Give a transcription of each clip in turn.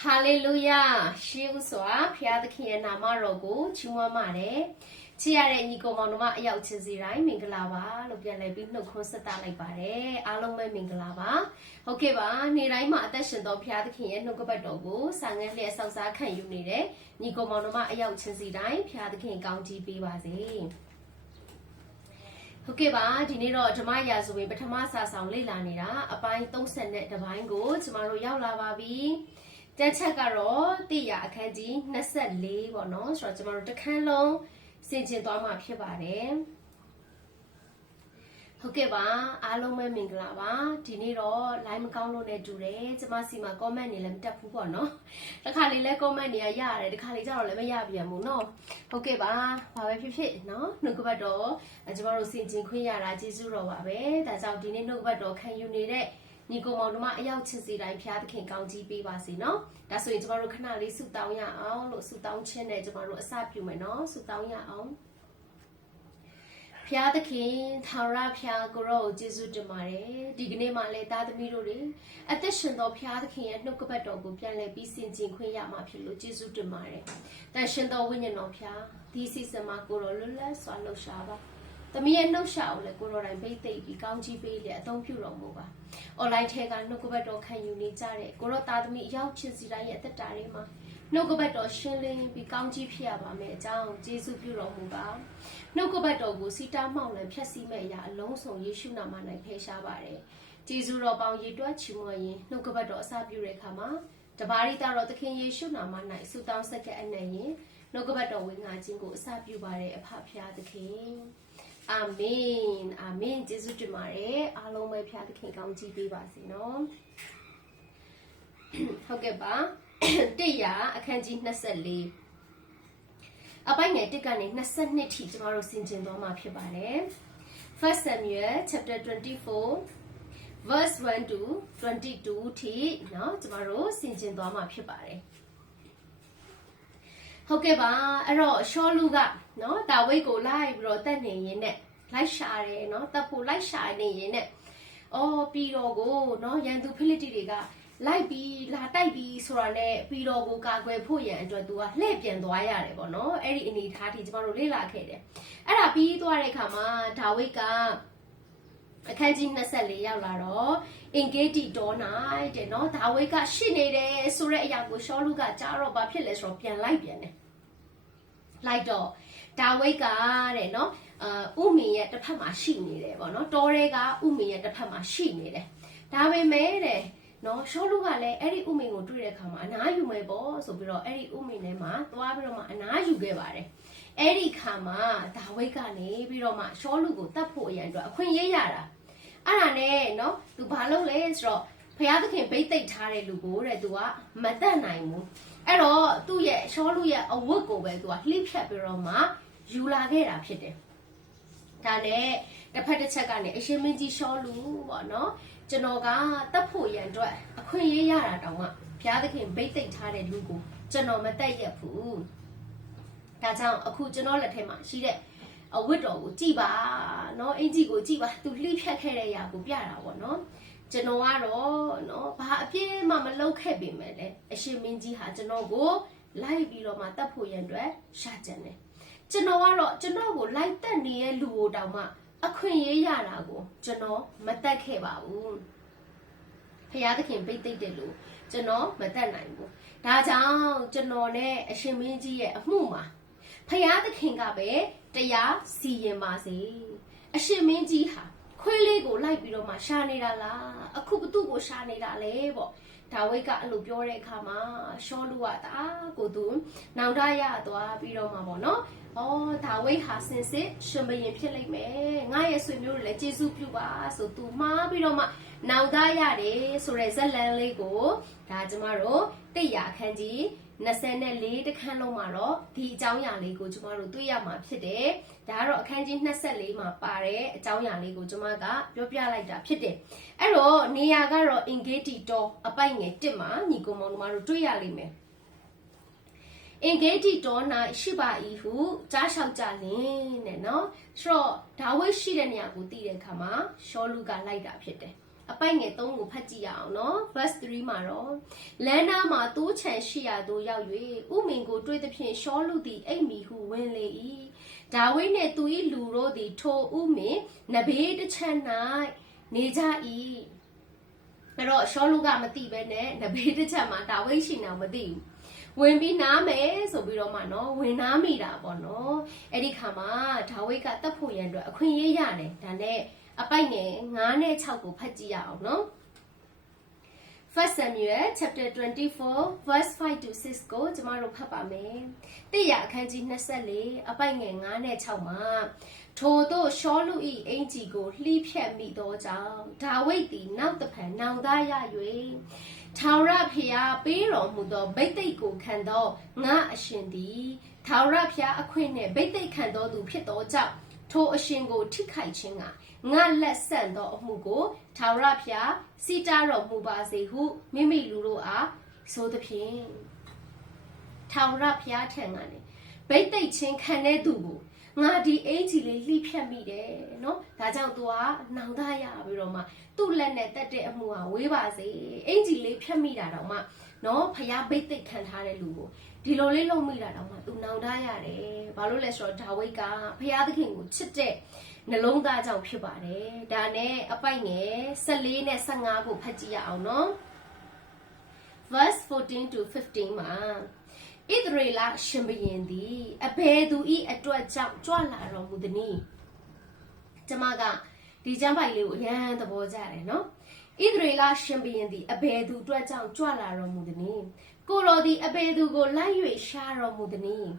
哈利路亚，是无所啊，皮亚的天那么热过，青蛙嘛的，只要人一个忙的嘛，要吃自然明个啦吧，路边来宾都可是打来吧的，阿龙们明个啦吧，OK 吧？你来嘛，但是到皮亚的天那个不多过，三个月上山看有你的，一个忙的嘛，要吃自然，皮亚的天刚几杯吧子。OK 吧，今天咯，这嘛也是为不他妈啥上来啦你啦，阿爸东山的这班个，这嘛咯要啦吧比。在这个咯，第一开机那是累不喏，说这么多看咯，先前多嘛批吧的。OK 吧，阿龙们明个啦吧，今天咯来么讲咯呢住嘞，这嘛是嘛讲么你来么得不过喏，这卡里来讲么你呀嘞，这卡里叫来么呀别么喏。OK 吧，话为批批喏，那个巴多，这嘛咯先前亏呀啦，记住了话呗，但是今天那个巴多看有你嘞。你个毛的嘛，要吃自然片的看高级比吧是喏，但所以这嘛如看哪里苏刀呀哦，罗苏刀钱呢，这嘛如啥票没喏，苏刀呀哦。片的看，他那片个罗接触这嘛嘞，这个呢嘛嘞打的米罗嘞，啊，但是到片的看，那个把照顾片嘞比先进亏呀嘛片罗接触这嘛嘞，但是到问人那片，第四什么个罗了算了啥吧。แต่มีอันนู้นเช้าเลยกูรอได้ไปตีปีกางจีไปเลยต้องพิวรอมูกะออนไลน์เทกันนกบัดดอกขันอยู่นี่จ้าเลยกูรอตาตมียาวชิ้นสีได้ยังแต่ตาเลยมานกบัดดอกชิ้นเลยปีกางจีพิยาบ้าแม่จ้าเจสุพิวรอมูกะนกบัดดอกกูสีตาเมาเลยพิษสีแม่ยาลงส่งเยซูนามาในเพชาบาเลยเจสุรอปาวยีตัวชิมวยนกบัดดอกซาพิวเรขามาจะบาริตารอตะเคียนเยซูนามาในสุตาวสแกอันไหนนกบัดดอกเวงาจิงกูซาพิวบาเลยอภาพยาตะเคียนอาเมนอาเมนเจสุจิมาเร่อาลงไม่พยาตะเคียนกางจีปีบาสิเนาะโอเคปะเตียอาคันจีนัสลีอาไปไงติกันเนี่ยนัสนิธิจะมาเราสินเจนตัวมาพิบาเลย First Samuel chapter 24 verse 1 to 22ที่เนาะจะมาเราสินเจนตัวมาพิบาเลยဟုတ်ကဲ့ပါအဲ့တော့ရှောလူကနော်ဒါဝိတ်ကိုလိုက်ပြီးတော့တက်နေရင်နဲ့လိုက်ရှာတယ်နော်တက်ဖို့လိုက်ရှာနေရင်နဲ့အော်ပြီးတော့ကိုနော်ရန်သူဖိလိတိတွေကလိုက်ပြီးလာတိုက်ပြီးဆိုတာနဲ့ပြီးတော့ကိုကာကွယ်ဖို့ရန်အတွက်သူကလှည့်ပြန်သွားရတယ်ပေါ့နော်အဲ့ဒီအနေထားထိကျမတို့လေ့လာခဲ့တယ်အဲ့ဒါပြီးသွားတဲ့အခါမှာဒါဝိတ်ကအခန်းကြီး24ရောက်လာတော့အင်ဂေတီဒေါနိုင်တဲ့နော်ဒါဝိတ်ကရှိနေတယ်ဆိုတဲ့အရာကိုရှောလူကကြားတော့ဘာဖြစ်လဲဆိုတော့ပြန်လိုက်ပြန်တယ်လိုက်တော့ဒါဝိတ်ကတဲ့နော်ဥမင်ရဲ့တစ်ဖက်မှာရှိနေတယ်ပေါ့နော်တောတွေကဥမင်ရဲ့တစ်ဖက်မှာရှိနေတယ်ဒါပေမဲ့တဲ့နော်ရှောလူကလည်းအဲ့ဒီဥမင်ကိုတွေ့တဲ့အခါမှာအနားယူမယ်ပေါ့ဆိုပြီးတော့အဲ့ဒီဥမင်ထဲမှာသွားပြီးတော့မှအနားယူခဲ့ပါတယ်အဲ့ဒီခါမှာဒါဝိတ်ကနေပြီးတော့မှရှောလူကိုတတ်ဖို့အရန်အတွက်အခွင့်ရေးရတာအဲ့ဒါနဲ့နော်သူဘာလုပ်လဲဆိုတော့ဖယားသခင်ဗိတ်သိက်ထားတဲ့လူကိုတဲ့သူကမတတ်နိုင်ဘူးအဲ့တော့သူ့ရဲ့ရှောလူရဲ့အဝတ်ကိုပဲသူကလှိဖြတ်ပြီးတော့မှယူလာခဲ့တာဖြစ်တယ်ဒါနဲ့တစ်ဖက်တစ်ချက်ကနေအရှင်မင်းကြီးရှောလူပေါ့နော်ကျွန်တော်ကတတ်ဖို့ရန်အတွက်အခွင့်အရေးရတာတောင်မှဖယားသခင်ဗိတ်သိက်ထားတဲ့လူကိုကျွန်တော်မတတ်ရဘူးဒါကြောင့်အခုကျွန်တော်လက်ထဲမှာရှိတဲ့အဝတ်တော်ကိုကြည်ပါနော်အင်ကြီးကိုကြည်ပါသူလှိဖြတ်ခဲ့တဲ့ຢာကိုပြတာပေါ့နော်ကျွန်တော်ကတော့နော်ဘာအပြည့်မှမလုပ်ခဲ့ပေမဲ့လည်းအရှင်မင်းကြီးဟာကျွန်တော်ကိုလိုက်ပြီးတော့မှတတ်ဖို့ရန်အတွက်ရှာကြံတယ်ကျွန်တော်ကတော့ကျွန်တော်ကိုလိုက်တက်နေတဲ့လူကိုတောင်မှအခွင့်ရေးရတာကိုကျွန်တော်မတတ်ခဲ့ပါဘူးဖယားသခင်ပိတ်သိမ့်တယ်လို့ကျွန်တော်မတတ်နိုင်ဘူးဒါကြောင့်ကျွန်တော်နဲ့အရှင်မင်းကြီးရဲ့အမှုမှာဖယားသခင်ကပဲတရားစီရင်ပါစေအရှင်မင်းကြီးဟာခွေးလေးကိုလိုက်ပြီးတော့မှရှာနေတာလားအခုဘသူ့ကိုရှာနေတာလဲပေါ့ဒါဝိတ်ကအဲ့လိုပြောတဲ့အခါမှာရှောလူကတာကိုသူနောင်တရသွားပြီးတော့မှပေါ့နော်ဒါဝိတ်ဟာစင်စစ်ရှင်ဘရင်ဖြစ်လိမ့်မယ်ငါရဲ့ဆွေမျိုးတွေလည်းကျေးဇူးပြုပါဆိုသူမှားပြီးတော့မှနောင်တရတယ်ဆိုတဲ့ဇက်လန်လေးကိုဒါကျမတို့100ခန်းကြီး24တခန်းလုံးမှာတော့ဒီအကြောင်းအရာလေးကိုကျမတို့တွေ့ရမှာဖြစ်တယ်။ဒါကတော့အခန်းကြီး24မှာပါတဲ့အကြောင်းအရာလေးကိုကျမကပြောပြလိုက်တာဖြစ်တယ်။အဲ့တော့နေရာကတော့အင်ဂေတီတောအပိုက်ငယ်1မှာညီကိုမောင်တို့တွေ့ရလိမ့်မယ်။အင်ဂေတီတော၌ရှိပါ၏ဟုကြားလျှောက်ကြလင်းတဲ့နော်။ဆိုတော့ဒါဝိတ်ရှိတဲ့နေရာကိုသိတဲ့အခါမှာရှောလူကလိုက်တာဖြစ်တယ်။ အပိုက်ငယ်3ကိုဖတ်ကြည့်ရအောင်နော် verse 3မှာတော့လမ်းနာမှာတိုးချန်ရှိရာသို့ရောက်၍ဥမင်ကိုတွေ့သဖြင့်ရှောလူသည်အိမ်မီဟုဝင်လေ၏ဒါဝိဒ်နှင့်သူ၏လူတို့သည်ထိုဥမင်နဘေးတစ်ချက်၌နေကြ၏အဲ့တော့ရှောလူကမသိပဲနဲ့နဘေးတစ်ချက်မှာဒါဝိဒ်ရှိနေမသိဘူးဝင်ပြီးနားမယ်ဆိုပြီးတော့မှနော်ဝင်နားမိတာပေါ့နော်အဲ့ဒီခါမှာဒါဝိဒ်ကတပ်ဖို့ရန်အတွက်အခွင့်အရေးရတယ်ဒါနဲ့အပိုက်ငယ်9နဲ့6ကိုဖတ်ကြည့်ရအောင်နော် First Samuel chapter 24 verse 5 to 6ကိုကျမတို့ဖတ်ပါမယ်တိရအခန်းကြီး24အပိုက်ငယ်9နဲ့6မှာထိုတို့ရှောလူ၏အင်ကြီးကိုလှီးဖြတ်မိသောကြောင့်ဒါဝိဒ်သည်နောက်တဖန်နောင်တရ၍ထာဝရဘုရားပေးတော်မူသောဗိသိက်ကိုခံသောငါအရှင်သည်ထာဝရဘုရားအခွင့်နှင့်ဗိသိက်ခံတော်သူဖြစ်သောကြောင့်ထိုအရှင်ကိုထိခိုက်ခြင်းကငါလက်ဆန့်သောအမှုကိုထာဝရဘုရားစီတာတော်မူပါစေဟုမိမိလူတို့အားဆိုသဖြင့်ထာဝရဘုရားထံကနေဗိသိက်ချင်းခံတဲ့သူကိုငါဒီအင်ကြီးလေးလှိဖြတ်မိတယ်နော်ဒါကြောင့် तू ကနောင်တရပြီးတော့မှသူ့လက်နဲ့တက်တဲ့အမှုဟာဝေးပါစေအင်ကြီးလေးဖြတ်မိတာတော့မှနော်ဖျားဗိသိက်ခံထားတဲ့လူကိုဒီလိုလေးလုံမိတာတော့မှ तू နောင်တရတယ်ဘာလို့လဲဆိုတော့ဒါဝိဒ်ကဖျားသခင်ကိုချစ်တဲ့နှလုံးသားကြောင့်ဖြစ်ပါတယ်ဒါနဲ့အပိုက်ငယ်14နဲ့15ကိုဖတ်ကြည့်ရအောင်နော် verse 14 to 15မှာဣသရေလရှင်ဘုရင်သည်အဘယ်သူဤအတွက်ကြောင့်ကြွလာတော်မူသည်နည်းကျမကဒီကျမ်းပိုက်လေးကိုအရန်သဘောကျတယ်နော်ဣသရေလရှင်ဘုရင်သည်အဘယ်သူအတွက်ကြောင့်ကြွလာတော်မူသည်နည်းကိုတော်သည်အဘယ်သူကိုလိုက်၍ရှာတော်မူသည်နည်း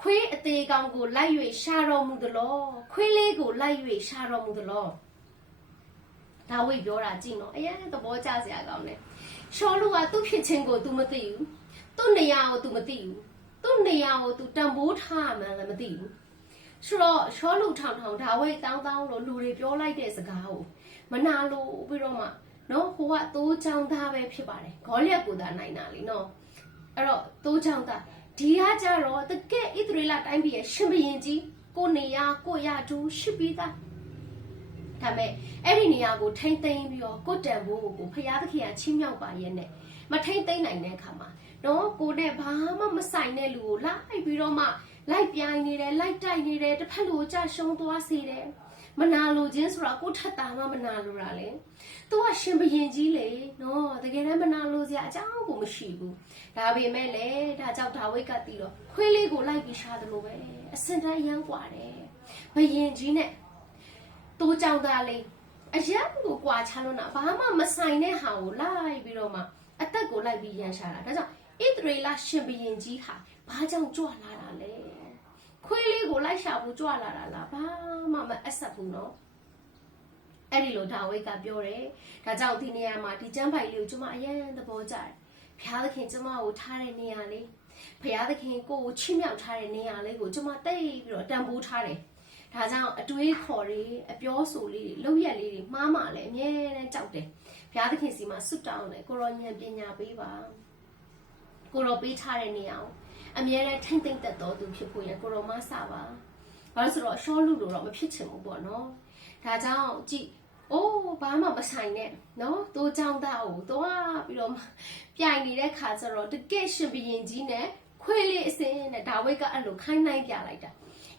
ခွေးအသေးကောင်ကိုလိုက်၍ရှာတော်မူသလောခွေးလေးကိုလိုက်၍ရှာတော်မူသလောဒါဝိဒ်ပြောတာကြည့်နော်အရန်သဘောကျစရာကောင်းတယ်ရှောလူကသူ့ဖြစ်ခြင်းကို तू မသိဘူးသူ့နေရာကို तू မသိဘူးသူ့နေရာကို तू တန်ဖိုးထားမှန်းလည်းမသိဘူးဆိုတော့ရှောလူထောင်ထောင်ဒါဝိဒ်တောင်းတောင်းလို့လူတွေပြောလိုက်တဲ့စကားကိုမနာလို့ပြီးတော့မှနော်ဟိုကသိုးချောင်းသားပဲဖြစ်ပါတယ်ဂေါလိယက်ကိုသာနိုင်တာလीနော်အဲ့တော့သိုးချောင်းသားဒီကကြတော့တကယ်ဣသရေလတိုင်းပြည်ရဲ့ရှင်ဘုရင်ကြီးကိုနေရာကိုရတူရှိပြီးသားဒါမဲ့အဲ့ဒီနေရာကိုထိမ့်သိမ်းပြီးတော့ကိုတန်ဖိုးကိုဖျားသခင်ကချင်းမြောက်ပါရဲ့နဲ့မထိမ့်သိမ်းနိုင်တဲ့အခါမှာနော်ကိုနဲ့ဘာမှမဆိုင်တဲ့လူကိုလိုက်ပြီးတော့မှလိုက်ပြိုင်နေတယ်လိုက်တိုက်နေတယ်တစ်ဖက်လူကိုကြရှုံးသွားစေတယ်မနာလိုခြင်းဆိုတာကိုထက်တာမှမနာလိုတာလေသူကရှင်ဘုရင်ကြီးလေနော်တကယ်တမ်းမနာလိုစရာအကြောင်းကိုမရှိဘူးဒါပေမဲ့လေဒါကြောင့်ဒါဝိဒ်ကတီးတော့ခွေးလေးကိုလိုက်ပြီးရှာတယ်လို့ပဲအစင်တန်းရမ်းกว่าတယ်ဘုရင်ကြီးနဲ့တိုးကြောင်သားလေးအရန်ကိုကွာချလို့နာဘာမှမဆိုင်တဲ့ဟာကိုလိုက်ပြီးတော့မှအသက်ကိုလိုက်ပြီးရန်ရှာတာဒါကြောင့်ဣသရေလရှင်ဘုရင်ကြီးဟာဘာကြောင့်ကြွလာတာလဲခွေးလေးကိုလိုက်ရှာဖို့ကြွလာတာလားဘာမှမအဆက်ဘူးနော်အဲ့ဒီလိုဒါဝိဒ်ကပြောတယ်ဒါကြောင့်ဒီနေရာမှာဒီကျမ်းပိုက်လေးကိုကျွန်မအရင်သဘောကျတယ်ဘုရားသခင်ကျွန်မကိုထားတဲ့နေရာလေးဘုရားသခင်ကိုချီးမြှောက်ထားတဲ့နေရာလေးကိုကျွန်မတိတ်ပြီးတော့တန်ဖိုးထားတယ်ဒါကြောင့်အတွေးခေါ်တွေအပြောဆိုလေးတွေလုပ်ရက်လေးတွေမှားမှလည်းအမြဲတမ်းကြောက်တယ်ဘုရားသခင်စီမှာဆွတ်တောင်းတယ်ကိုရောဉာဏ်ပညာပေးပါကိုရောပေးထားတဲ့နေရာကိုအမြဲတမ်းထိမ့်သိမ့်သက်တော်သူဖြစ်ဖို့ရကိုရောမဆပါဘာလို့ဆိုတော့ရှောလူလိုတော့မဖြစ်ချင်ဘူးပေါ့နော်ဒါကြောင့်ကြည့်အိုးဘာမှမဆိုင်နဲ့နော်တိုးချောင်းသားကိုသွားပြီးတော့ပြိုင်နေတဲ့ခါကျတော့တကယ်ရှင်ဘုရင်ကြီးနဲ့ခွေးလေးအစင်းနဲ့ဒါဝိဒ်ကအဲ့လိုခိုင်းနိုင်ပြလိုက်တာ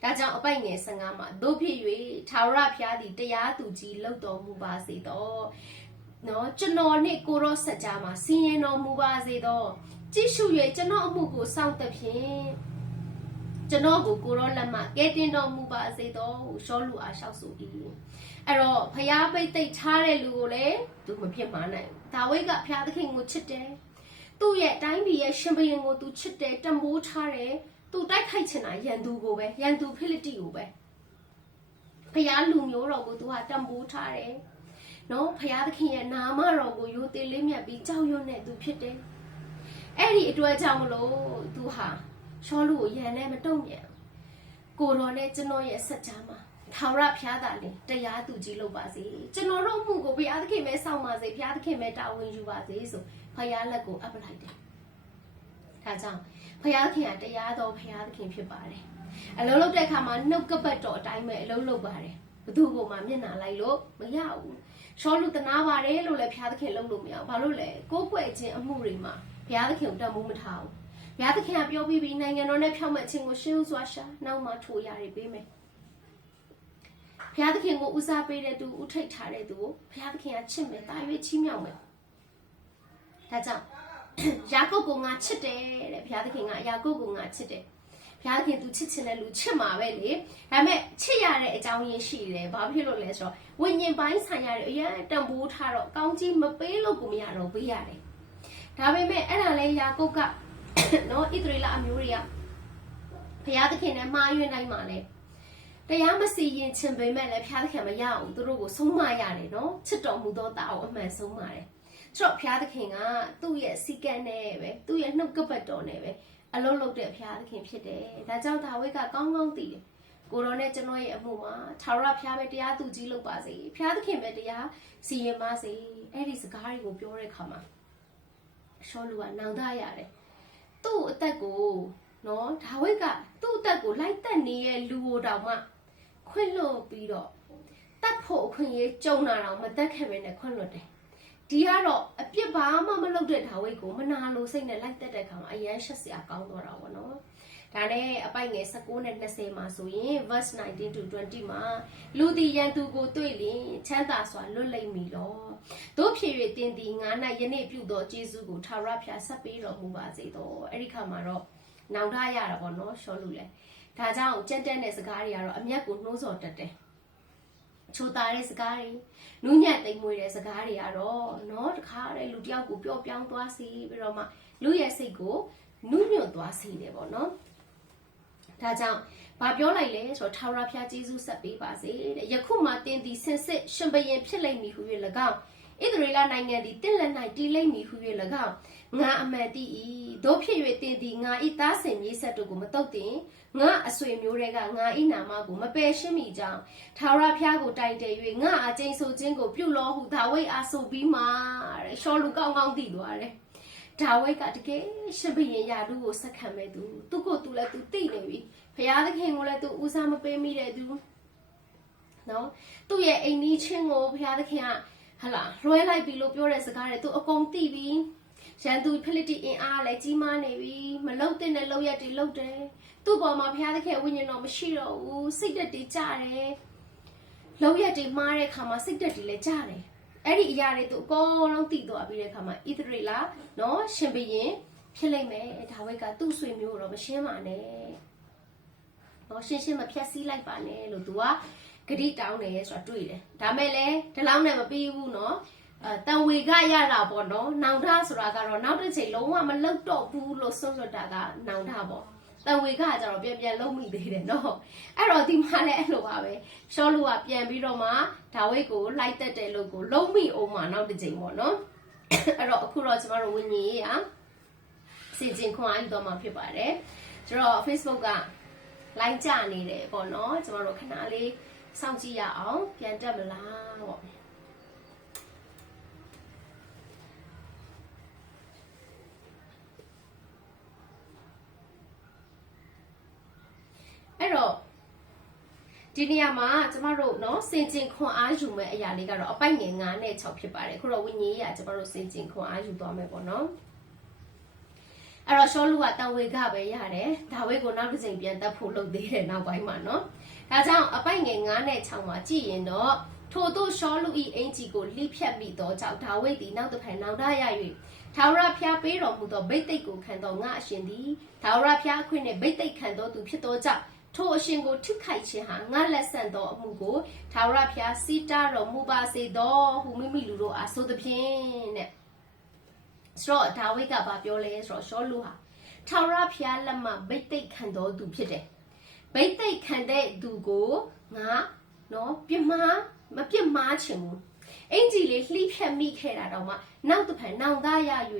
ဒါကြောင့်အပိုက်ငယ်15မှာတို့ဖြစ်၍ထာဝရဘုရားသည်တရားသူကြီးလုပ်တော်မူပါစေတော့နော်ကျွန်တော်နဲ့ကိုရောဆက်ကြမှာစီရင်တော်မူပါစေတော့ကြည့်ရှု၍ကျွန်တော်အမှုကိုစောင့်သဖြင့်ကျွန်တော်ကိုရောလက်မှကဲတင်တော်မူပါစေတော့ဟိုရှောလူအားလျှောက်ဆို၏အဲ့တော့ဖျားပိတ်သိပ်ထားတဲ့လူကိုလည်းသူမဖြစ်မှာနိုင်ဒါဝိဒ်ကဖျားသခင်ကိုချစ်တယ်သူ့ရဲ့တိုင်းပြည်ရဲ့ရှင်ဘုရင်ကိုသူချစ်တယ်တံမိုးထားတယ်သူတိုက်ခိုက်ချင်တာရန်သူကိုပဲရန်သူဖိလိတိကိုပဲဖျားလူမျိုးတော်ကိုသူဟာတံမိုးထားတယ်နော်ဖျားသခင်ရဲ့နာမတော်ကိုယိုသေးလေးမြတ်ပြီးကြောက်ရွံ့တဲ့သူဖြစ်တယ်အဲ့ဒီအတွက်ကြောင့်မလို့သူဟာရှောလူကိုရန်နဲ့မတုံ့ပြန်ကိုတော်နဲ့ကျွန်တော်ရဲ့ဆက်ကြားမှာထာဝရဘုရားသာလင်တရားသူကြီးလုပ်ပါစေကျွန်တော်တို့အမှုကိုဘုရားသခင်ပဲစောင့်ပါစေဘုရားသခင်ပဲတာဝန်ယူပါစေဆိုဘုရားလက်ကိုအပ်ပလိုက်တယ်ဒါကြောင့်ဘုရားသခင်ကတရားတော်ဘုရားသခင်ဖြစ်ပါတယ်အလုံးလုံးတဲ့အခါမှာနှုတ်ကပတ်တော်အတိုင်းပဲအလုံးလုံးပါတယ်ဘသူ့ကိုမှမျက်နှာလိုက်လို့မရဘူး ရှောလူတနာပါတယ်လို့လည်းဘုရားသခင်လုပ်လို့မရဘူးဘာလို့လဲကိုယ်ကွယ်ခြင်းအမှုတွေမှာဘုရားသခင်ကိုတတ်မှုမထားဘူးဘုရားသခင်ကပြောပြီးနိုင်ငံတော်နဲ့ဖြောင့်မတ်ခြင်းကိုရှင်းဥစွာရှာနောက်မှထိုရာတွေပေးမယ်ဘုရားသခင်ကိုဦးစားပေးတဲ့သူဥထိတ်ထားတဲ့သူကိုဘုရားသခင်ကချစ်မယ်တာရွေးချီးမြှောက်မယ်ဒါကြောင့်ယာကုပ်ကိုငါချစ်တယ်တဲ့ဘုရားသခင်ကယာကုပ်ကိုငါချစ်တယ်ဘုရားသခင်သူချစ်ချင်တဲ့လူချစ်မှာပဲလေဒါပေမဲ့ချစ်ရတဲ့အကြောင်းရင်းရှိတယ်ဘာဖြစ်လို့လဲဆိုတော့ဝိညာဉ်ပိုင်းဆိုင်ရာတွေအရင်တန်ဖိုးထားတော့ကောင်းကြီးမပေးလို့ကိုမရတော့ပေးရတယ်ဒါပေမဲ့အဲ့ဒါလဲယာကုပ်ကနော်ဣသရေလအမျိုးတွေကဘုရားသခင်နဲ့မှားယွင်းတိုင်းမှာလဲတရားမစီရင်ခြင်းပေမဲ့လည်းဘုရားသခင်မရအောင်သူတို့ကိုဆုံးမရတယ်နော်ချစ်တော်မူသောသားကိုအမှန်ဆုံးမတယ်ဆိုတော့ဘုရားသခင်ကသူ့ရဲ့စီကံနဲ့ပဲသူ့ရဲ့နှုတ်ကပတ်တော်နဲ့ပဲအလုံးလုံးတဲ့ဘုရားသခင်ဖြစ်တယ်ဒါကြောင့်ဒါဝိဒ်ကကောင်းကောင်းသိတယ်ကိုရောနဲ့ကျွန်တော်ရဲ့အမှုမှာထာဝရဘုရားပဲတရားသူကြီးလုပ်ပါစေဘုရားသခင်ပဲတရားစီရင်ပါစေအဲ့ဒီစကားတွေကိုပြောတဲ့အခါမှာရှောလူကနောင်တရတယ်သူ့အသက်ကိုနော်ဒါဝိဒ်ကသူ့အသက်ကိုလိုက်တက်နေတဲ့လူကိုတောင်မှခွင့်လွှတ်ပြီးတော့တတ်ဖို့အခွင့်အရေးကြုံလာတော့မတက်ခဲ့ပဲနဲ့ခွင့်လွှတ်တယ်ဒီကတော့အပြစ်ဘာမှမလုပ်တဲ့ဒါဝိဒ်ကိုမနာလိုစိတ်နဲ့လိုက်တက်တဲ့ခါမှာအရန်ရှက်စရာကောင်းတော့တာပေါ့နော်ဒါနဲ့အပိုက်ငယ်19နဲ့20မှာဆိုရင် verse 19 to 20မှာလူသည်ရန်သူကိုတွေ့လျင်ချမ်းသာစွာလွတ်လိမ့်မည်လောတို့ဖြစ်၍တင်သည်ငါ၌ယနေ့ပြုသောကျေးဇူးကိုထာဝရဘုရားဆက်ပေးတော်မူပါစေသောအဲ့ဒီခါမှာတော့နောင်တရတာပေါ့နော်ရှောလူလေဒါကြောင့်ကြက်တဲ့စကားတွေကတော့အမျက်ကိုနှိုးဆော်တတ်တယ်ချိုသားတဲ့စကားတွေနူးညံ့သိမ်မွေ့တဲ့စကားတွေကတော့နော်တခါတည်းလူတယောက်ကိုပျော့ပြောင်းသွားစီပြီးတော့မှလူရဲ့စိတ်ကိုနုညွတ်သွားစီတယ်ပေါ့နော်ဒါကြောင့်ဘာပြောလိုက်လဲဆိုတော့ထာဝရဘုရားကျေးဇူးဆက်ပေးပါစေတဲ့ယခုမှတင်သည်ဆင်စစ်ရှင်ဘရင်ဖြစ်လိမ့်မည်ဟု၍၎င်းဣသရေလနိုင်ငံသည်တင့်လက်၌တည်လိမ့်မည်ဟု၍၎င်းငါအမှန်တည်၏တို့ဖြစ်၍တင်သည်ငါဤသားစင်မြေးဆက်တို့ကိုမတုတ်တင်ငါအဆွေမျိုးတွေကငါဤနာမကိုမပယ်ရှင်းမိကြောင်းထာဝရဘုရားကိုတိုင်တယ်၍ငါအကျဉ်းဆိုခြင်းကိုပြုလောဟုဒါဝိဒ်အားဆိုပြီးမှတဲ့ရှောလူကောင်းကောင်းသိသွားတယ်ဒါဝိဒ်ကတကယ်ရှင်ဘရင်ယာလူကိုဆက်ခံမဲ့သူကိုသူလည်းသူသိနေပြီဘုရားသခင်ကိုလည်းသူဦးစားမပေးမိတဲ့သူနော်သူ့ရဲ့အိမ်နီးချင်းကိုဘုရားသခင်ကဟလာလွှဲလိုက်ပြီလို့ပြောတဲ့စကားတွေသူအကုန်သိပြီရန်သူဖိလိတိအင်အားလည်းကြီးမားနေပြီမလုံတဲ့နဲ့လုံရက်တွေလုံတယ်သူ့ပေါ်မှာဘုရားသခင်ဝိညာဉ်တော်မရှိတော့ဘူးစိတ်ဓာတ်တွေကျတယ်လုံရက်တွေမှားတဲ့ခါမှာစိတ်ဓာတ်တွေလည်းကျတယ်အဲ့ဒီအရာတွေသူအကုန်လုံးသိသွားပြီးတဲ့ခါမှာဣသရေလနော်ရှင်ဘရင်ဖြစ်လိမ့်မယ်ဒါဝိဒ်ကသူ့ဆွေမျိုးတော့မရှင်းပါနဲ့နော်ရှင်းမဖြတ်စည်းလိုက်ပါနဲ့လို့သူကဂတိတောင်းတယ်ဆိုတာတွေ့တယ်ဒါမဲ့လည်းဒီလောက်နဲ့မပြီးဘူးနော်တန်ဝေကရတာပေါ့နော်နောင်တဆိုတာကတော့နောက်တစ်ချိန်လုံးဝမလုတ်တော့ဘူးလို့ဆွတ်တာကနောင်တပေါ့တန်ဝေကကျတော့ပြန်လုံးမိသေးတယ်နော်အဲ့တော့ဒီမှာလည်းအဲ့လိုပါပဲရှောလူကပြန်ပြီးတော့မှဒါဝိဒ်ကိုလိုက်တက်တယ်လို့ကိုလုံးမိအောင်မှနောက်တစ်ချိန်ပေါ့နော်အဲ့တော့အခုတော့ကျမတို့ဝิญဉ်ရေးစင်ကျင်ခွန်အားယူတော့မှဖြစ်ပါတယ်ကျွန်တော် Facebook က line ကျနေတယ်ပေါ့နော်ကျမတို့ခဏလေးစောင့်ကြည့်ရအောင်ပြန်တက်မလားပေါ့အဲ့တော့ဒီနေရာမှာကျမတို့เนาะစင်ကျင်ခွန်အားယူမဲ့အရာလေးကတော့အပိုက်ငယ်9နဲ့6ဖြစ်ပါတယ်ခုတော့ဝิญဉ်ရေးကကျမတို့စင်ကျင်ခွန်အားယူသွားမယ်ပေါ့နော်အဲ့တော့ရှောလူကတန်ဝေကပဲရတယ်ဒါဝိဒ်ကိုနောက်တစ်ချိန်ပြန်တက်ဖို့လုပ်သေးတယ်နောက်ပိုင်းမှာเนาะဒါကြောင့်အပိုက်ငယ်9နဲ့6မှာကြည့်ရင်တော့ထို့သို့ရှောလူ၏အင်ကြီးကိုလိဖြတ်မိသောကြောင့်ဒါဝိဒ်သည်နောက်တစ်ဖန်နောင်တရ၍ထာဝရဘုရားပေးတော်မူသောဗိသိက်ကိုခံသောငါအရှင်သည်ထာဝရဘုရားအခွင့်နှင့်ဗိသိက်ခံသောသူဖြစ်သောကြောင့်ထိုအရှင်ကိုထိခိုက်ခြင်းဟာငါလက်ဆန့်သောအမှုကိုထာဝရဘုရားစီတားတော်မူပါစေသောဟုမိမိလူတို့အားဆိုသဖြင့်တဲ့ဆိုတော့ဒါဝိဒ်ကဘာပြောလဲဆိုတော့ရှောလူဟာထာဝရဘုရားလက်မှဗိသိက်ခံတော်သူဖြစ်တယ်ဗိသိက်ခံတဲ့သူကိုငါနော်မပြစ်မှားချင်ဘူးအင်ကြီးလေးလှိဖြတ်မိခဲ့တာတော့မှနောက်တစ်ဖန်နောင်တရ၍